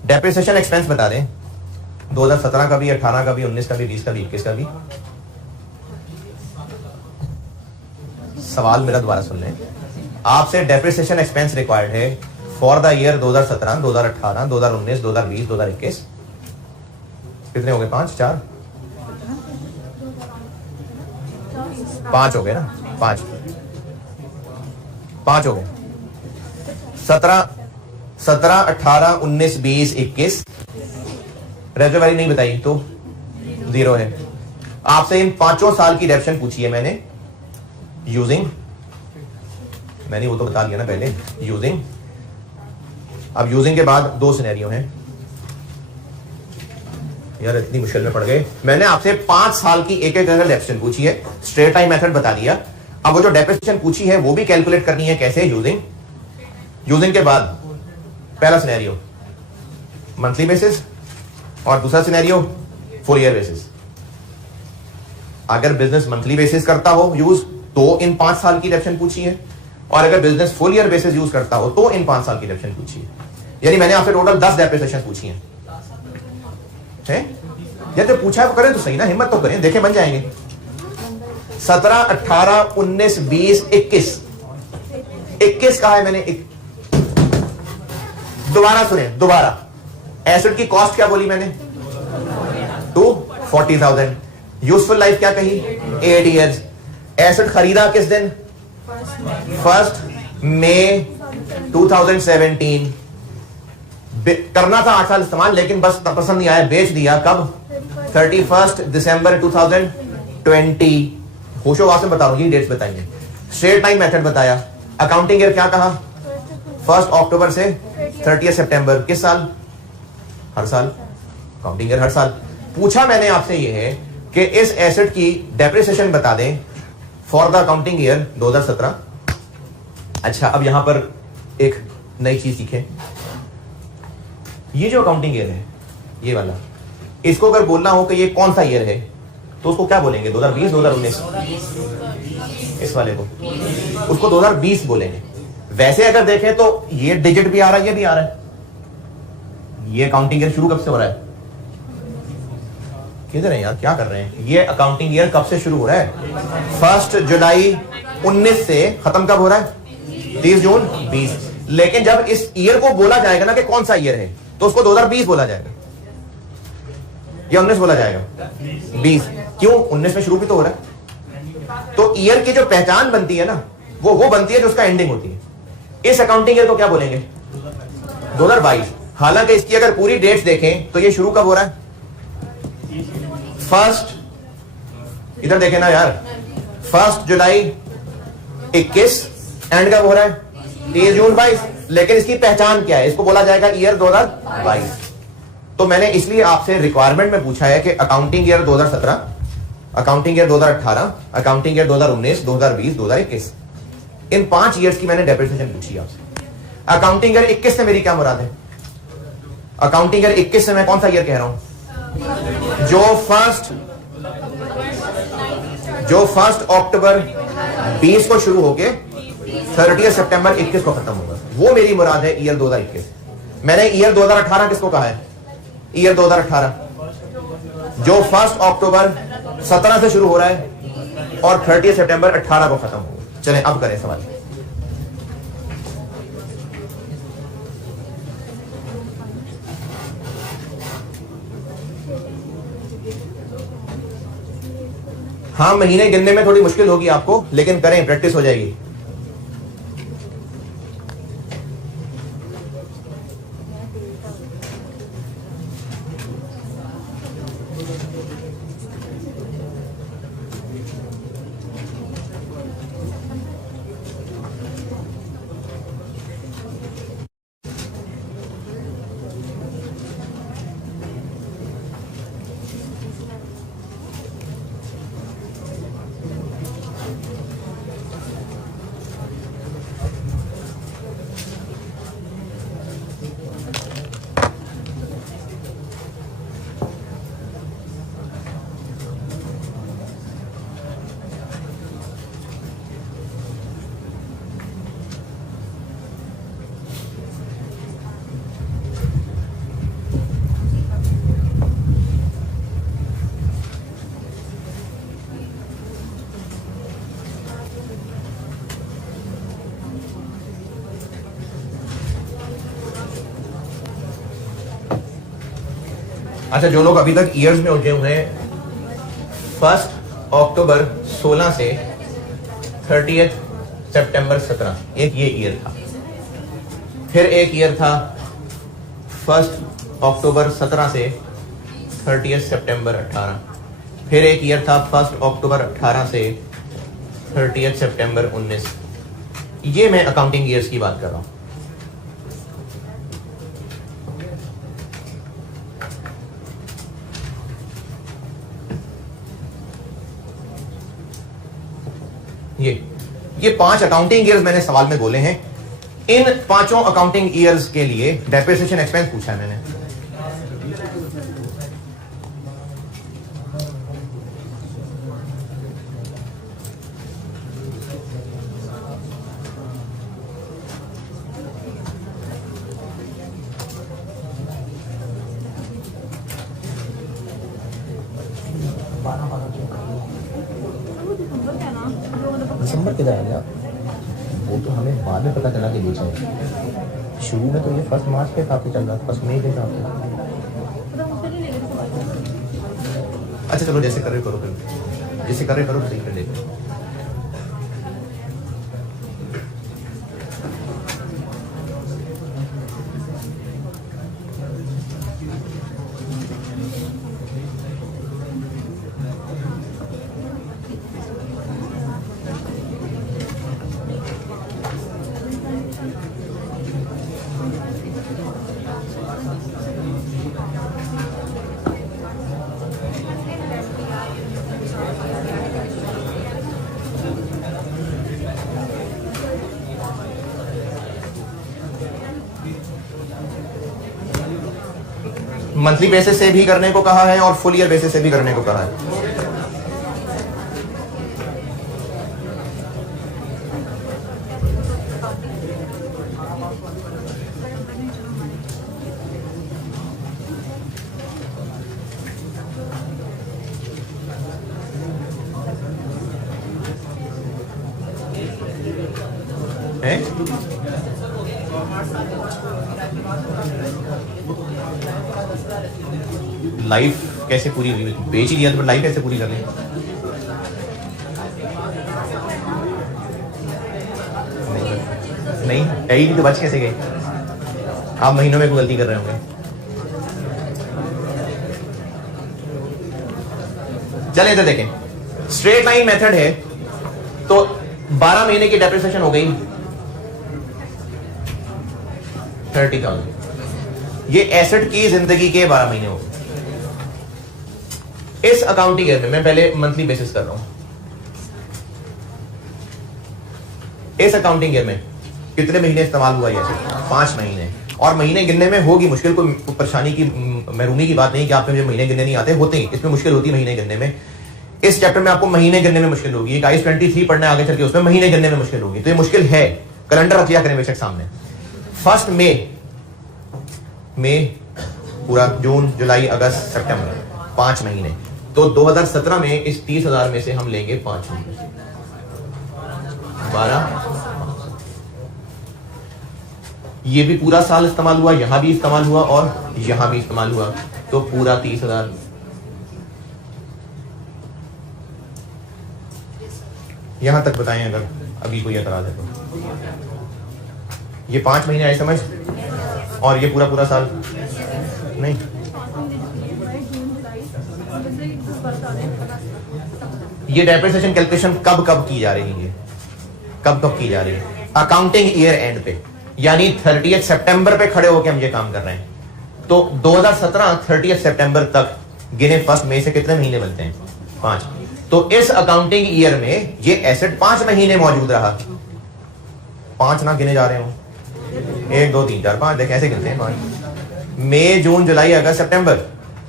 डेप्रिसिएशन एक्सपेंस बता दें, 2017 का भी, 18 का भी, 19 का भी, 20 का भी, 21 का भी। सवाल मेरा दोबारा सुन लें, आपसे डेप्रिसिएशन एक्सपेंस रिक्वायर्ड है फॉर द ईयर 2017, 2018, 2019, 2020, 2021। कितने हो गए? 5 4 5 हो गए ना, 5 हो गए। 17, 18, 19, 20, 21 रेजो वैल्यू नहीं बताई तो 0 है। आपसे इन 5 साल की डेप्शन पूछी है मैंने यूजिंग, मैंने वो तो बता दिया ना पहले, यूजिंग। अब यूजिंग के बाद 2 सिनेरियो हैं। यार इतनी मुश्किल में पड़ गए। मैंने आपसे 5 साल की एक डेप्शन पूछी है, स्ट्रेट लाइन मेथड बता दिया। अब वो जो डेप्रिसिएशन पूछी है वो भी कैलकुलेट करनी है, कैसे? यूजिंग के बाद पहला सिनेरियो मंथली बेसिस और दूसरा सिनेरियो फुल ईयर बेसिस। अगर बिजनेस मंथली बेसिस करता हो यूज तो इन 5 साल की डेप्शन पूछी है, और अगर business full year basis use करता हो तो इन 5 साल की डेप्शन पूछी है। यानी मैंने आपसे टोटल 10 डेप्रिसिएशन पूछी हैं। या तो पूछा है वो करें तो सही ना, हिम्मत तो करें, देखें बन जाएंगे। 17, 18, 19, 20, 21 कहा है मैंने। दोबारा सुने, दोबारा एसेट की कॉस्ट क्या बोली मैंने? 240,000। यूजफुल लाइफ क्या कही? 8 years। एसेट खरीदा किस दिन? 1 मई 2017। करना था 8 साल इस्तेमाल, लेकिन बस पसंद नहीं आया, बेच दिया। कब? 31 दिसंबर 2020। होशो वास में बता रहा हूं, ये डेट्स बताएंगे। स्ट्रेट लाइन मेथड बताया। अकाउंटिंग ईयर क्या कहा? 1 अक्टूबर से 30 सितंबर। किस साल? हर साल। अकाउंटिंग ईयर हर साल। पूछा मैंने आपसे ये है कि इस एसेट की डेप्रिसिएशन बता दें फॉर द अकाउंटिंग ईयर 2017। अच्छा, अब यहां पर एक नई चीज सीखें। ये जो अकाउंटिंग ईयर है, ये वाला, इसको अगर बोलना हो कि ये कौन सा ईयर है तो उसको क्या बोलेंगे? 2020, 2019? इस वाले को उसको 2020 बोलेंगे। वैसे अगर देखें तो ये डिजिट भी आ रहा है, ये भी आ रहा है। ये अकाउंटिंग ईयर शुरू कब से हो रहा है? किधर है यार, क्या कर रहे हैं? ये अकाउंटिंग ईयर कब से शुरू हो रहा है? 1 जुलाई 19 से खत्म कब हो रहा है? 30 जून 20। लेकिन जब इस ईयर को बोला जाएगा ना कि कौन सा ईयर है, तो उसको 2020 बोला जाएगा या 19 बोला जाएगा? 20। क्यों? 19 में शुरू भी तो हो रहा है। तो ईयर की जो पहचान बनती है ना, वो बनती है जो उसका एंडिंग होती है। इस अकाउंटिंग ईयर को क्या बोलेंगे? 2022। हालांकि इसकी अगर पूरी डेट्स देखें तो ये शुरू कब हो रहा है? 1 इधर देखें ना यार, 1 जुलाई 21, एंड कब हो रहा है? 30 जून 22। लेकिन इसकी पहचान क्या है? इसको बोला जाएगा ईयर 2022। तो मैंने इसलिए आपसे रिक्वायरमेंट में पूछा है कि accounting year 2017, accounting year 2018, accounting year 2019, 2020, 2021, इन 5 ईयर्स की मैंने डेप्रिसिएशन पूछी आपसे। अकाउंटिंग ईयर 21 से मेरी क्या मुराद है? अकाउंटिंग ईयर 21 से मैं कौन सा ईयर कह रहा हूं? जो फर्स्ट अक्टूबर 20 को शुरू होके 30 सितंबर 21 को खत्म होगा, वो मेरी मुराद है ईयर 2021। मैंने ईयर 2018 किसको कहा है? ईयर 2018 जो 1 अक्टूबर 17 से शुरू हो रहा है और 30 सितंबर 18 को खत्म होगा। चलें अब करें सवाल। हाँ, महीने गिनने में थोड़ी मुश्किल होगी आपको, लेकिन करें, प्रैक्टिस हो जाएगी। अच्छा, जो लोग अभी तक ईयर्स में उलझे हुए हैं, 1 अक्टूबर 16 से 30 सितंबर 17, एक ये ईयर था। फिर एक ईयर था 1 अक्टूबर 17 से 30 सितंबर 18। फिर एक ईयर था 1 अक्टूबर 18 से 30 सितंबर 19। ये मैं अकाउंटिंग ईयर्स की बात कर रहा हूं। ये 5 अकाउंटिंग ईयर्स मैंने सवाल में बोले हैं। इन 5 अकाउंटिंग ईयर्स के लिए डेप्रिसिएशन एक्सपेंस पूछा है मैंने। दिसंबर किधर आ गया? वो तो हमें बाद में पता चला कि बीच में, शुरू में तो ये 1 मार्च के हिसाब से चल रहा था, 1 मई के हिसाब से। अच्छा चलो, जैसे कर रहे करो, फिर जैसे कर रहे करो, सही कर देते। मंथली बेसिस से भी करने को कहा है और फुल ईयर बेसिस से भी करने को कहा है। हैं? लाइफ कैसे पूरी हुई? बेच ही दिया तो लाइफ कैसे पूरी कर लें? नहीं यही नहीं तो बच कैसे गए? आप महीनों में कोई गलती कर रहे होंगे। चले इधर देखें, स्ट्रेट लाइन मेथड है तो 12 महीने की डेप्रिसिएशन हो गई 30,000। ये एसेट की जिंदगी के 12 महीने हो गए। इस अकाउंटिंग ईयर में, मैं पहले मंथली बेसिस कर रहा हूं, इस अकाउंटिंग ईयर में कितने महीने इस्तेमाल हुआ ये? 5 महीने। और महीने गिनने में होगी मुश्किल, कोई परेशानी की महरूमी की बात नहीं कि आपके मुझे महीने गिनने नहीं आते, होते हैं, इसमें मुश्किल होती है महीने गिनने में। इस चैप्टर में आपको महीने गिनने में मुश्किल होगी। एक IAS 23 पढ़ना है आगे चल के, उसमें महीने गिनने में मुश्किल होगी, तो ये मुश्किल है। कैलेंडर रख लिया करें बेशक सामने। 1 मई पूरा, जून जुलाई अगस्त सितंबर, 5 महीने। तो 2017 में इस 30,000 में से हम लेंगे 5 महीने, 12। ये भी पूरा साल इस्तेमाल हुआ, यहां भी इस्तेमाल हुआ और यहां भी इस्तेमाल हुआ, तो पूरा 30,000। यहां तक बताएं अगर अभी कोई एतराज है तो। ये 5 महीने आए समझ, और ये पूरा पूरा साल नहीं। ये डेप्रिसिएशन कैलकुलेशन कब कब की जा रही है? कब कब की जा रही है? अकाउंटिंग ईयर एंड पे, यानी 30 सितंबर पे खड़े होकर हम ये काम कर रहे हैं। तो 2017 30 सितंबर तक गिने 1 मई से कितने महीने बनते हैं? 5। तो इस अकाउंटिंग ईयर में ये एसेट 5 महीने मौजूद रहा। 5 ना गिने जा रहे हो, 1 2 3 4 5, देख ऐसे गिनते हैं 5। मई जून जुलाई अगस्त सितंबर,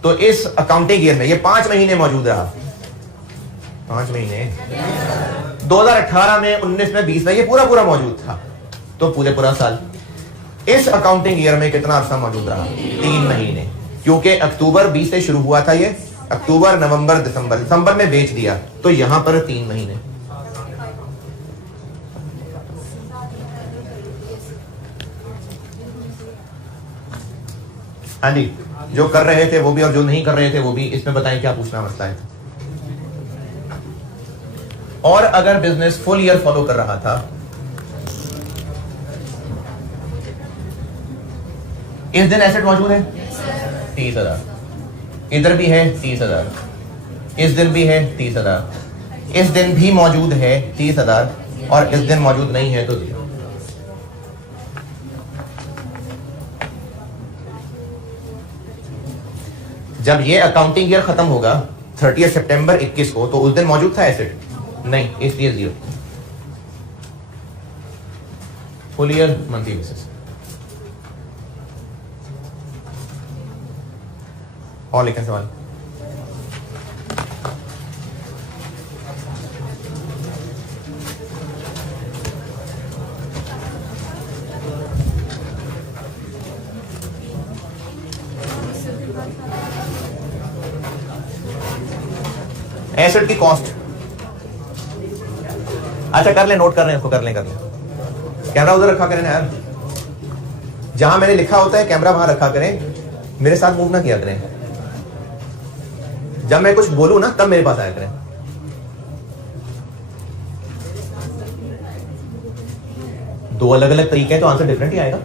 तो इस अकाउंटिंग ईयर में ये 5 महीने मौजूद रहा। 5 महीने 2018 में, 19 में, 20 में ये पूरा पूरा मौजूद था, तो पूरे पूरा साल। इस अकाउंटिंग ईयर में कितना अरसा मौजूद रहा? 3 महीने, क्योंकि अक्टूबर 20 से शुरू हुआ था ये, अक्टूबर नवंबर दिसंबर में बेच दिया, तो यहां पर 3 महीने। हाँ जी, जो कर रहे थे वो भी और जो नहीं कर रहे थे वो भी, इसमें बताएं क्या पूछना मसला है। और अगर बिजनेस फुल ईयर फॉलो कर रहा था, इस दिन एसेट मौजूद है 30,000, इधर भी है 30,000, इस दिन भी है 30,000, इस दिन भी मौजूद है 30,000, और इस दिन मौजूद नहीं है तो 0। जब ये अकाउंटिंग ईयर खत्म होगा 30 सितंबर 21 को, तो उस दिन मौजूद था एसेट नहीं, इसलिए 0। Full year monthly basis. और लिखें सवाल। एसेट की कॉस्ट, अच्छा कर ले, नोट कर रहे हैं इसको, कर ले। कैमरा उधर रखा करें ना यार, जहां मैंने लिखा होता है कैमरा वहां रखा करें, मेरे साथ मूव ना किया करें। जब मैं कुछ बोलूं ना तब मेरे पास आया करें। दो अलग अलग तरीके हैं तो आंसर डिफरेंट ही आएगा।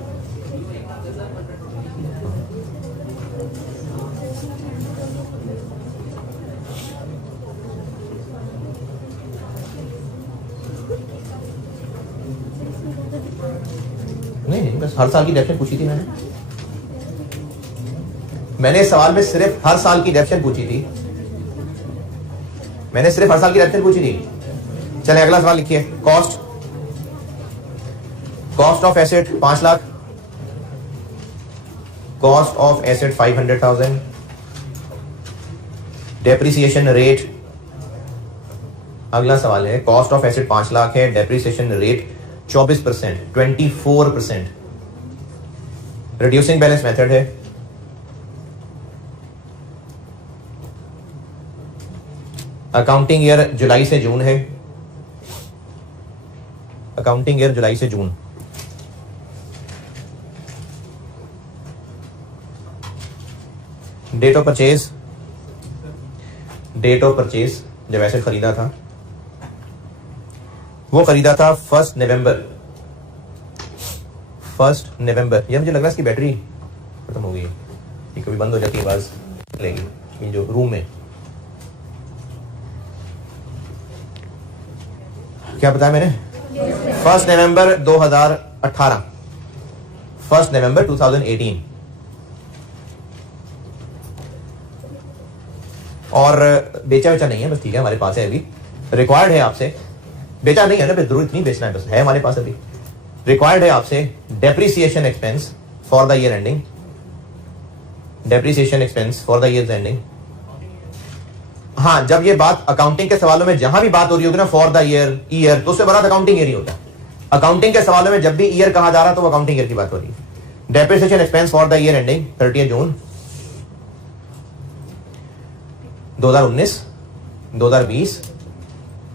नहीं, बस हर साल की डेफिनेशन पूछी थी मैंने इस सवाल में सिर्फ हर साल की डेफिनेशन पूछी थी। मैंने सिर्फ हर साल की डेफिनेशन पूछी थी। चले अगला सवाल लिखिए। Cost of asset 5 lakh, cost of asset 500,000, depreciation rate. अगला सवाल है, कॉस्ट ऑफ एसेट 5 लाख है, depreciation rate 24%, 24%। Reducing balance method है। अकाउंटिंग ईयर जुलाई से जून है। अकाउंटिंग ईयर जुलाई से जून, डेट ऑफ परचेज जब एसेट खरीदा था वो खरीदा था 1 नवंबर। ये मुझे लग रहा है इसकी बैटरी खत्म हो गई है, ये कभी बंद हो जाती है आवाज लेगी ये जो रूम में। क्या बताया मैंने? 1 नवंबर 2018, 1 नवंबर 2018। और बेचा वेचा नहीं है, बस ठीक है हमारे पास है अभी। रिक्वायर्ड है आपसे, बेचा नहीं है ना, बस जरूरत नहीं बेचना है, बस है हमारे पास अभी। रिक्वायर्ड है आपसे depreciation expense for the year ending, depreciation expense for the year ending. हाँ, जब ये बात अकाउंटिंग के सवालों में जहां भी बात हो रही होगी ना फॉर द ईयर, तो उससे बड़ा अकाउंटिंग ईयर ही होता है। अकाउंटिंग के सवालों में जब भी ईयर कहा जा रहा तो वो अकाउंटिंग ईयर की बात हो रही है। Depreciation expense for the year ending 30 जून 2019, 2020,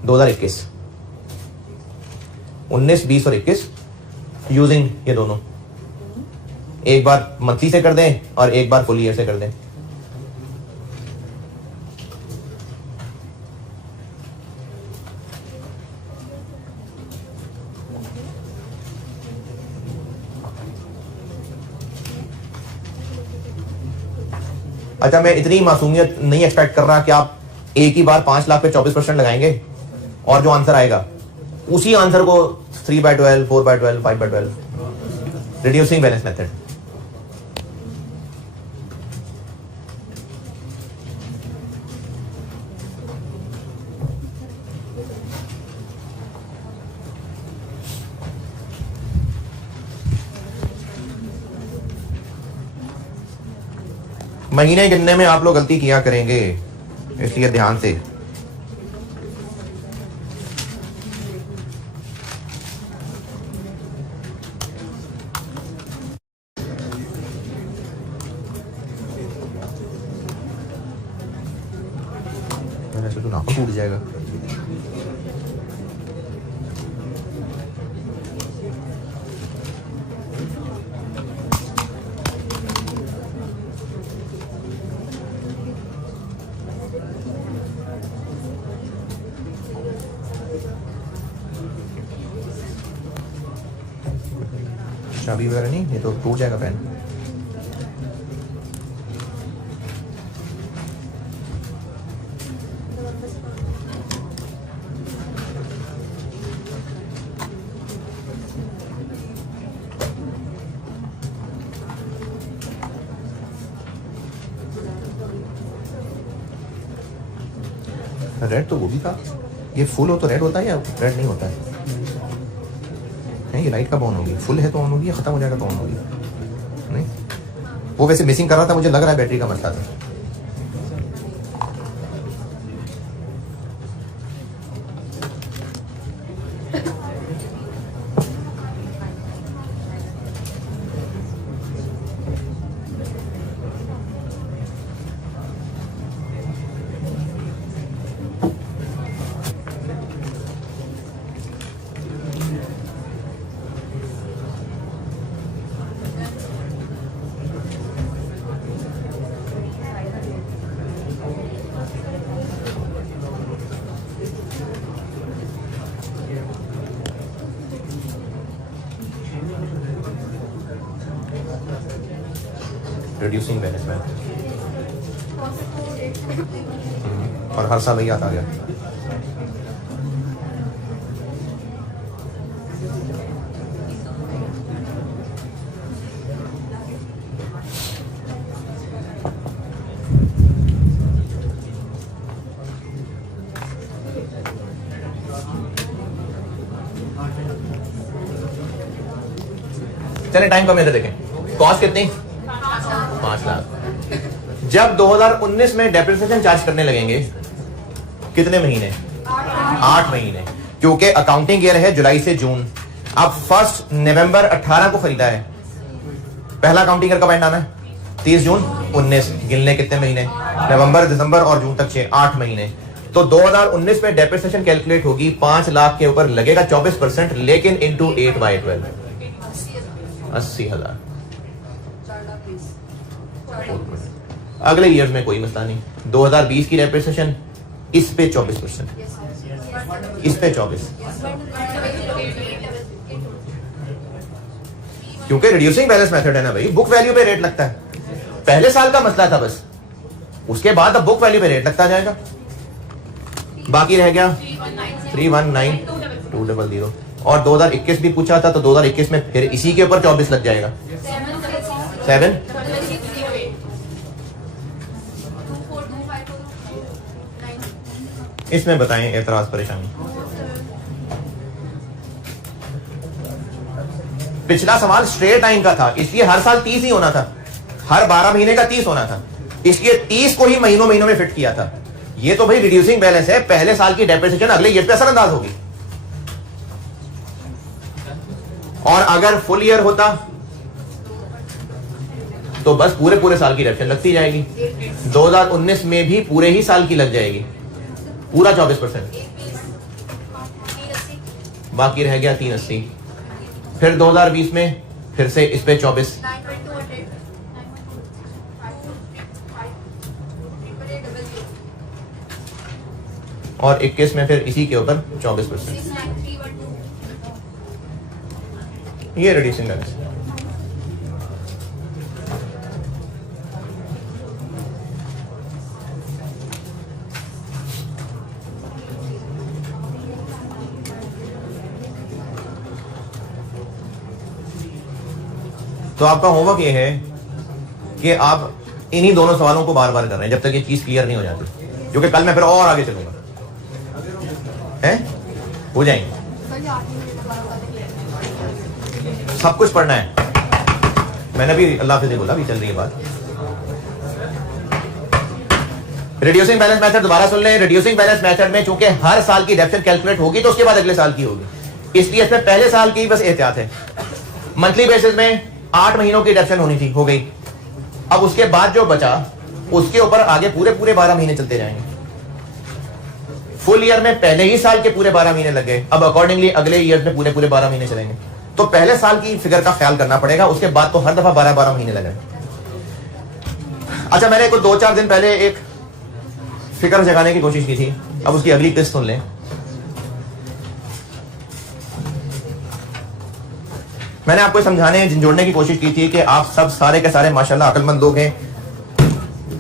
2021, 19, 20 और 21 यूजिंग ये दोनों, एक बार मंथली से कर दें और एक बार फुल ईयर से कर दें। अच्छा, मैं इतनी मासूमियत नहीं एक्सपेक्ट कर रहा कि आप एक ही बार 5 लाख पे 24% लगाएंगे और जो आंसर आएगा उसी आंसर को 3/12, 4/12, 5/12 रिड्यूसिंग बैलेंस मेथड। महीने गिनने में आप लोग गलती किया करेंगे, इसलिए ध्यान से। ऐसे तो नापा टूट जाएगा। चाबी वगैरह नहीं, ये तो टूट जाएगा पेन। रेड तो वो भी था, ये फुल हो तो रेड होता है या रेड नहीं होता है? नहीं, ये लाइट कब ऑन होगी? फुल है तो ऑन होगी, खत्म हो जाएगा तो ऑन होगी। नहीं, वो वैसे मिसिंग कर रहा था, मुझे लग रहा है बैटरी का मसला था। रिड्यूसिंग बैलेंस में और हर साल याद आ गया। चले टाइम कम इधर देखें। कॉस्ट कितनी? 5 लाख। जब 2019 में डेप्रिसिएशन चार्ज करने लगेंगे कितने महीने? 8 महीने, क्योंकि अकाउंटिंग ईयर है जुलाई से जून। अब 1 नवंबर 18 को खरीदा है, पहला अकाउंटिंग ईयर कब एंड आना है? 30 जून 19। गिनने कितने महीने? नवंबर, दिसंबर और जून तक 6, 8 महीने। तो 2019 में डेप्रिसिएशन कैलकुलेट होगी 5 लाख के ऊपर लगेगा 24%, लेकिन इंटू 8/12 80,000। अगले ईयर्स में कोई मसला नहीं। 2020 की डेप्रिसिएशन इस पे 24%, इस पे 24, क्योंकि रिड्यूसिंग बैलेंस मेथड है ना भाई, बुक वैल्यू पे रेट लगता है। पहले साल का मसला था बस, उसके बाद अब बुक वैल्यू पे रेट लगता जाएगा। बाकी रह गया 319,200 और 2021 भी पूछा था, तो 2021 में फिर इसी के ऊपर 24 लग जाएगा। 7 इसमें बताएं एतराज परेशानी। पिछला सवाल स्ट्रेट टाइम का था, इसलिए हर साल 30 ही होना था, हर 12 महीने का 30 होना था, इसलिए 30 को ही महीनों महीनों में फिट किया था। ये तो भाई रिड्यूसिंग बैलेंस है, पहले साल की डेप्रिसिएशन अगले ईयर पे असरअंदाज होगी। और अगर फुल ईयर होता तो बस पूरे पूरे साल की डेप्रिसिएशन लगती जाएगी। 2019 में भी पूरे ही साल की लग जाएगी, पूरा 24%। बाकी रह गया 380। फिर 2020 में फिर से इस पे 24, और 21 में फिर इसी के ऊपर 24%। ये रिड्यूसिंग बैलेंस। तो आपका होमवर्क ये है कि आप इन्हीं दोनों सवालों को बार बार कर रहे हैं जब तक ये चीज क्लियर नहीं हो जाती, क्योंकि कल मैं फिर और आगे चलूंगा, हैं हो जाएंगे। सब कुछ पढ़ना है, मैंने भी अल्लाह से बोला, भी चल रही है बात। रिड्यूसिंग बैलेंस मेथड दोबारा सुन लें। रिड्यूसिंग बैलेंस मेथड में चूंकि हर साल की डेप्सिट कैलकुलेट होगी तो उसके बाद अगले साल की होगी, इसलिए इसमें पहले साल की बस एहतियात है। मंथली बेसिस में 8 महीनों की डेप्सिट होनी थी, हो गई। अब उसके बाद जो बचा उसके ऊपर आगे पूरे पूरे 12 महीने चलते जाएंगे। फुल ईयर में पहले ही साल के पूरे 12 महीने लग गए, अब अकॉर्डिंगली अगले ईयर में पूरे पूरे 12 महीने चलेंगे। तो पहले साल की फिगर का ख्याल करना पड़ेगा, उसके बाद तो हर दफा 12-12 महीने लगे। अच्छा, मैंने कुछ 2-4 दिन पहले एक फिगर जगाने की कोशिश की थी, अब उसकी अगली किस्त सुन लें। मैंने आपको समझाने जोड़ने की कोशिश की थी कि आप सब सारे के सारे माशाल्लाह अक्लमंद लोग हैं,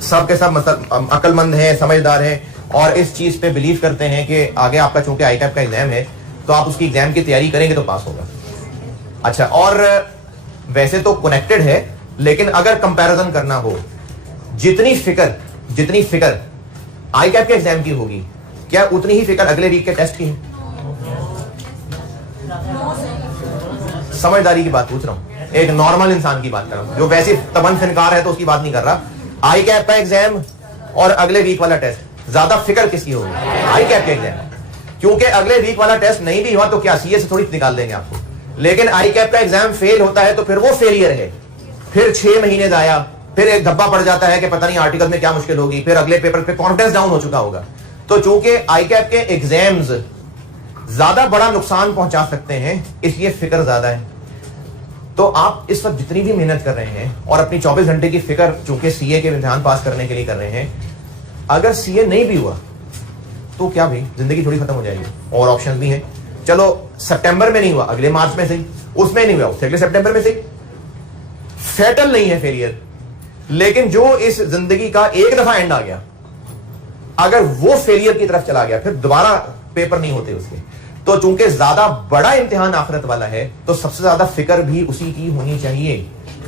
सब के सब मतलब अक्लमंद हैं, समझदार हैं, और इस चीज पे बिलीव करते हैं कि आगे आपका चूंकि आईटैप का एग्जाम है तो आप उसकी एग्जाम की तैयारी करेंगे तो पास होगा। अच्छा, और वैसे तो कनेक्टेड है, लेकिन अगर कंपैरिजन करना हो, जितनी फिकर आईटैप के एग्जाम की होगी, क्या उतनी ही फिकर अगले वीक के टेस्ट की है? समझदारी की बात पूछ रहा हूं, एक नॉर्मल इंसान की बात कर रहा हूं, जो वैसे तबन फिनकार है तो उसकी बात नहीं कर रहा। आई कैप का एग्जाम और अगले वीक वाला टेस्ट, ज्यादा फिक्र किसकी होगी? आई कैप के एग्जाम, क्योंकि अगले वीक वाला टेस्ट नहीं भी हुआ तो क्या सीए से थोड़ी निकाल देंगे आपको, लेकिन आई कैप का एग्जाम फेल होता है तो फिर वो फेलियर है, फिर 6 महीने जाया, फिर एक धब्बा पड़ जाता है कि पता नहीं आर्टिकल में क्या मुश्किल होगी, फिर अगले पेपर पे कॉन्फिडेंस डाउन हो चुका होगा। तो चूंकि आई कैप के एग्जाम्स ज्यादा बड़ा नुकसान पहुंचा सकते हैं, इसलिए फिक्र ज्यादा है। तो आप इस वक्त जितनी भी मेहनत कर रहे हैं और अपनी 24 घंटे की फिक्र चूंकि सीए के इम्तिहान पास करने के लिए कर रहे हैं, अगर सीए नहीं भी हुआ तो क्या भाई जिंदगी थोड़ी खत्म हो जाएगी, और ऑप्शन भी हैं। चलो सितंबर में नहीं हुआ, अगले मार्च में सही, उसमें नहीं हुआ उससे अगले सितंबर में सही, फैटल नहीं है फेलियर, लेकिन जो इस जिंदगी का एक दफा एंड आ गया, अगर वो फेलियर की तरफ चला गया फिर दोबारा पेपर नहीं होते उसके। तो चूंकि ज्यादा बड़ा इम्तिहान आखिरत वाला है तो सबसे ज्यादा फिक्र भी उसी की होनी चाहिए,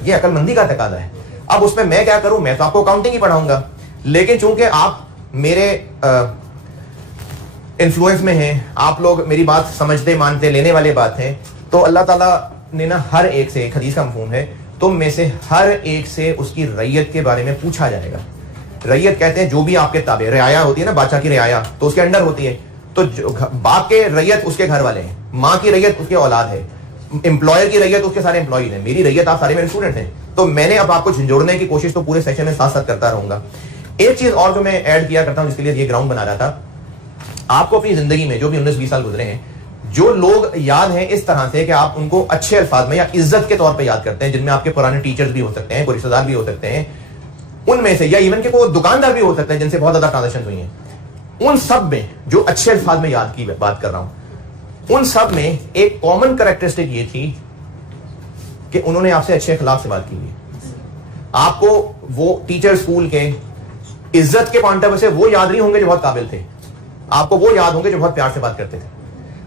ये अक्लमंदी का तकादा है। अब उसमें मैं क्या करूं, मैं तो आपको अकाउंटिंग ही पढ़ाऊंगा, लेकिन चूंकि आप मेरे इन्फ्लुएंस में हैं, आप लोग मेरी बात समझते मानते लेने वाले बात हैं, तो अल्लाह ताला ने ना हर एक से, एक हदीस का मफहूम है, तुम में से हर एक से उसकी रैयत के बारे में पूछा जाएगा। रैयत कहते हैं जो भी आपके ताबे, रियाया होती है ना, बादशाह की रियाया तो उसके अंडर होती है, तो बाप के रैयत उसके घर वाले हैं, माँ की रैयत उसके औलाद है, एम्प्लॉयर की रैयत उसके सारे एम्प्लॉयज हैं, मेरी रैयत आप सारे मेरे स्टूडेंट हैं। तो मैंने अब आपको झंझोड़ने की कोशिश तो पूरे सेशन में साथ साथ करता रहूंगा। एक चीज और जो मैं ऐड किया करता हूं, जिसके लिए ये ग्राउंड बना रहा था, आपको अपनी जिंदगी में जो भी 19-20 साल गुजरे हैं, जो लोग याद हैं इस तरह से कि आप उनको अच्छे अल्फाज में या इज्जत के तौर पे याद करते हैं, जिनमें आपके पुराने टीचर्स भी हो सकते हैं, कोई रिश्तेदार भी हो सकते हैं, उनमें से, या इवन के कोई दुकानदार भी हो सकते हैं जिनसे बहुत ज्यादा ट्रांजेक्शन हुई हैं, उन सब में जो अच्छे अल्फाज में याद की बात कर रहा हूं, उन सब में एक कॉमन कैरेक्टरिस्टिक ये थी कि उन्होंने आपसे अच्छे अखलाक से बात की है। आपको वो टीचर स्कूल के इज्जत के पॉइंट ऑफ व्यू से वो याद नहीं होंगे जो बहुत काबिल थे, आपको वो याद होंगे जो बहुत प्यार से बात करते थे।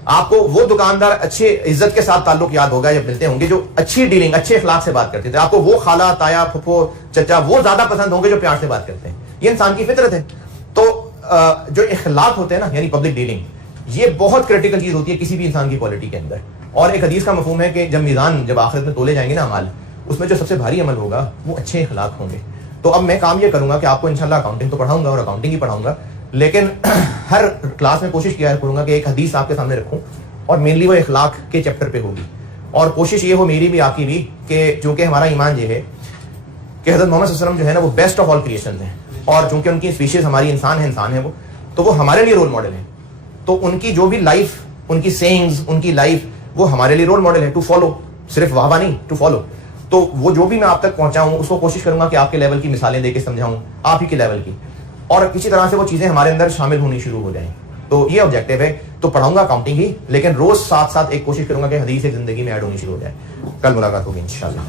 आपको वो दुकानदार अच्छे इज्जत के साथ ताल्लुक याद होगा या मिलते होंगे जो अच्छी डीलिंग, अच्छे अखलाक से बात करते थे। आपको वो खाला, ताया, फुफो, चचा वो ज्यादा पसंद होंगे जो प्यार से बात करते हैं। ये इंसान की फितरत है। तो जो इखलाक होते हैं ना, यानी पब्लिक डीलिंग, ये बहुत क्रिटिकल चीज होती है किसी भी इंसान की क्वालिटी के अंदर। और एक हदीस का मफहूम है कि जब मीज़ान, जब आखिरत में तोले जाएंगे ना अमाल, उसमें जो सबसे भारी अमल होगा वो अच्छे इखलाक होंगे। तो अब मैं काम ये करूंगा कि आपको इंशाल्लाह अकाउंटिंग तो पढ़ाऊंगा और अकाउंटिंग ही पढ़ाऊंगा, लेकिन हर क्लास में कोशिश किया करूंगा कि एक हदीस आपके सामने रखूं और मेनली वो इखलाक के चैप्टर पे होगी। और कोशिश ये हो मेरी भी आपकी भी कि चूंकि हमारा ईमान ये है कि हज़रत मोहम्मद सल्लल्लाहु अलैहि वसल्लम जो है ना वो बेस्ट ऑफ ऑल क्रिएशन है, और चूंकि उनकी स्पीशीज हमारी इंसान है वो, तो वो हमारे लिए रोल मॉडल है। तो उनकी जो भी लाइफ, उनकी सेइंग्स, उनकी लाइफ वो हमारे लिए रोल मॉडल है टू फॉलो, सिर्फ वाहवा नहीं, टू फॉलो। तो वो जो भी मैं आप तक पहुंचाऊं उसको कोशिश करूंगा कि आपके लेवल की मिसालें देके समझाऊं, आप ही के लेवल की, और किसी तरह से वो चीजें हमारे अंदर शामिल होनी शुरू हो जाएं। तो ये ऑब्जेक्टिव है। तो पढ़ाऊंगा अकाउंटिंग ही, लेकिन रोज साथ साथ एक कोशिश करूंगा कि हदीस एक जिंदगी में ऐड होनी शुरू हो जाए। कल मुलाकात होगी इंशाल्लाह।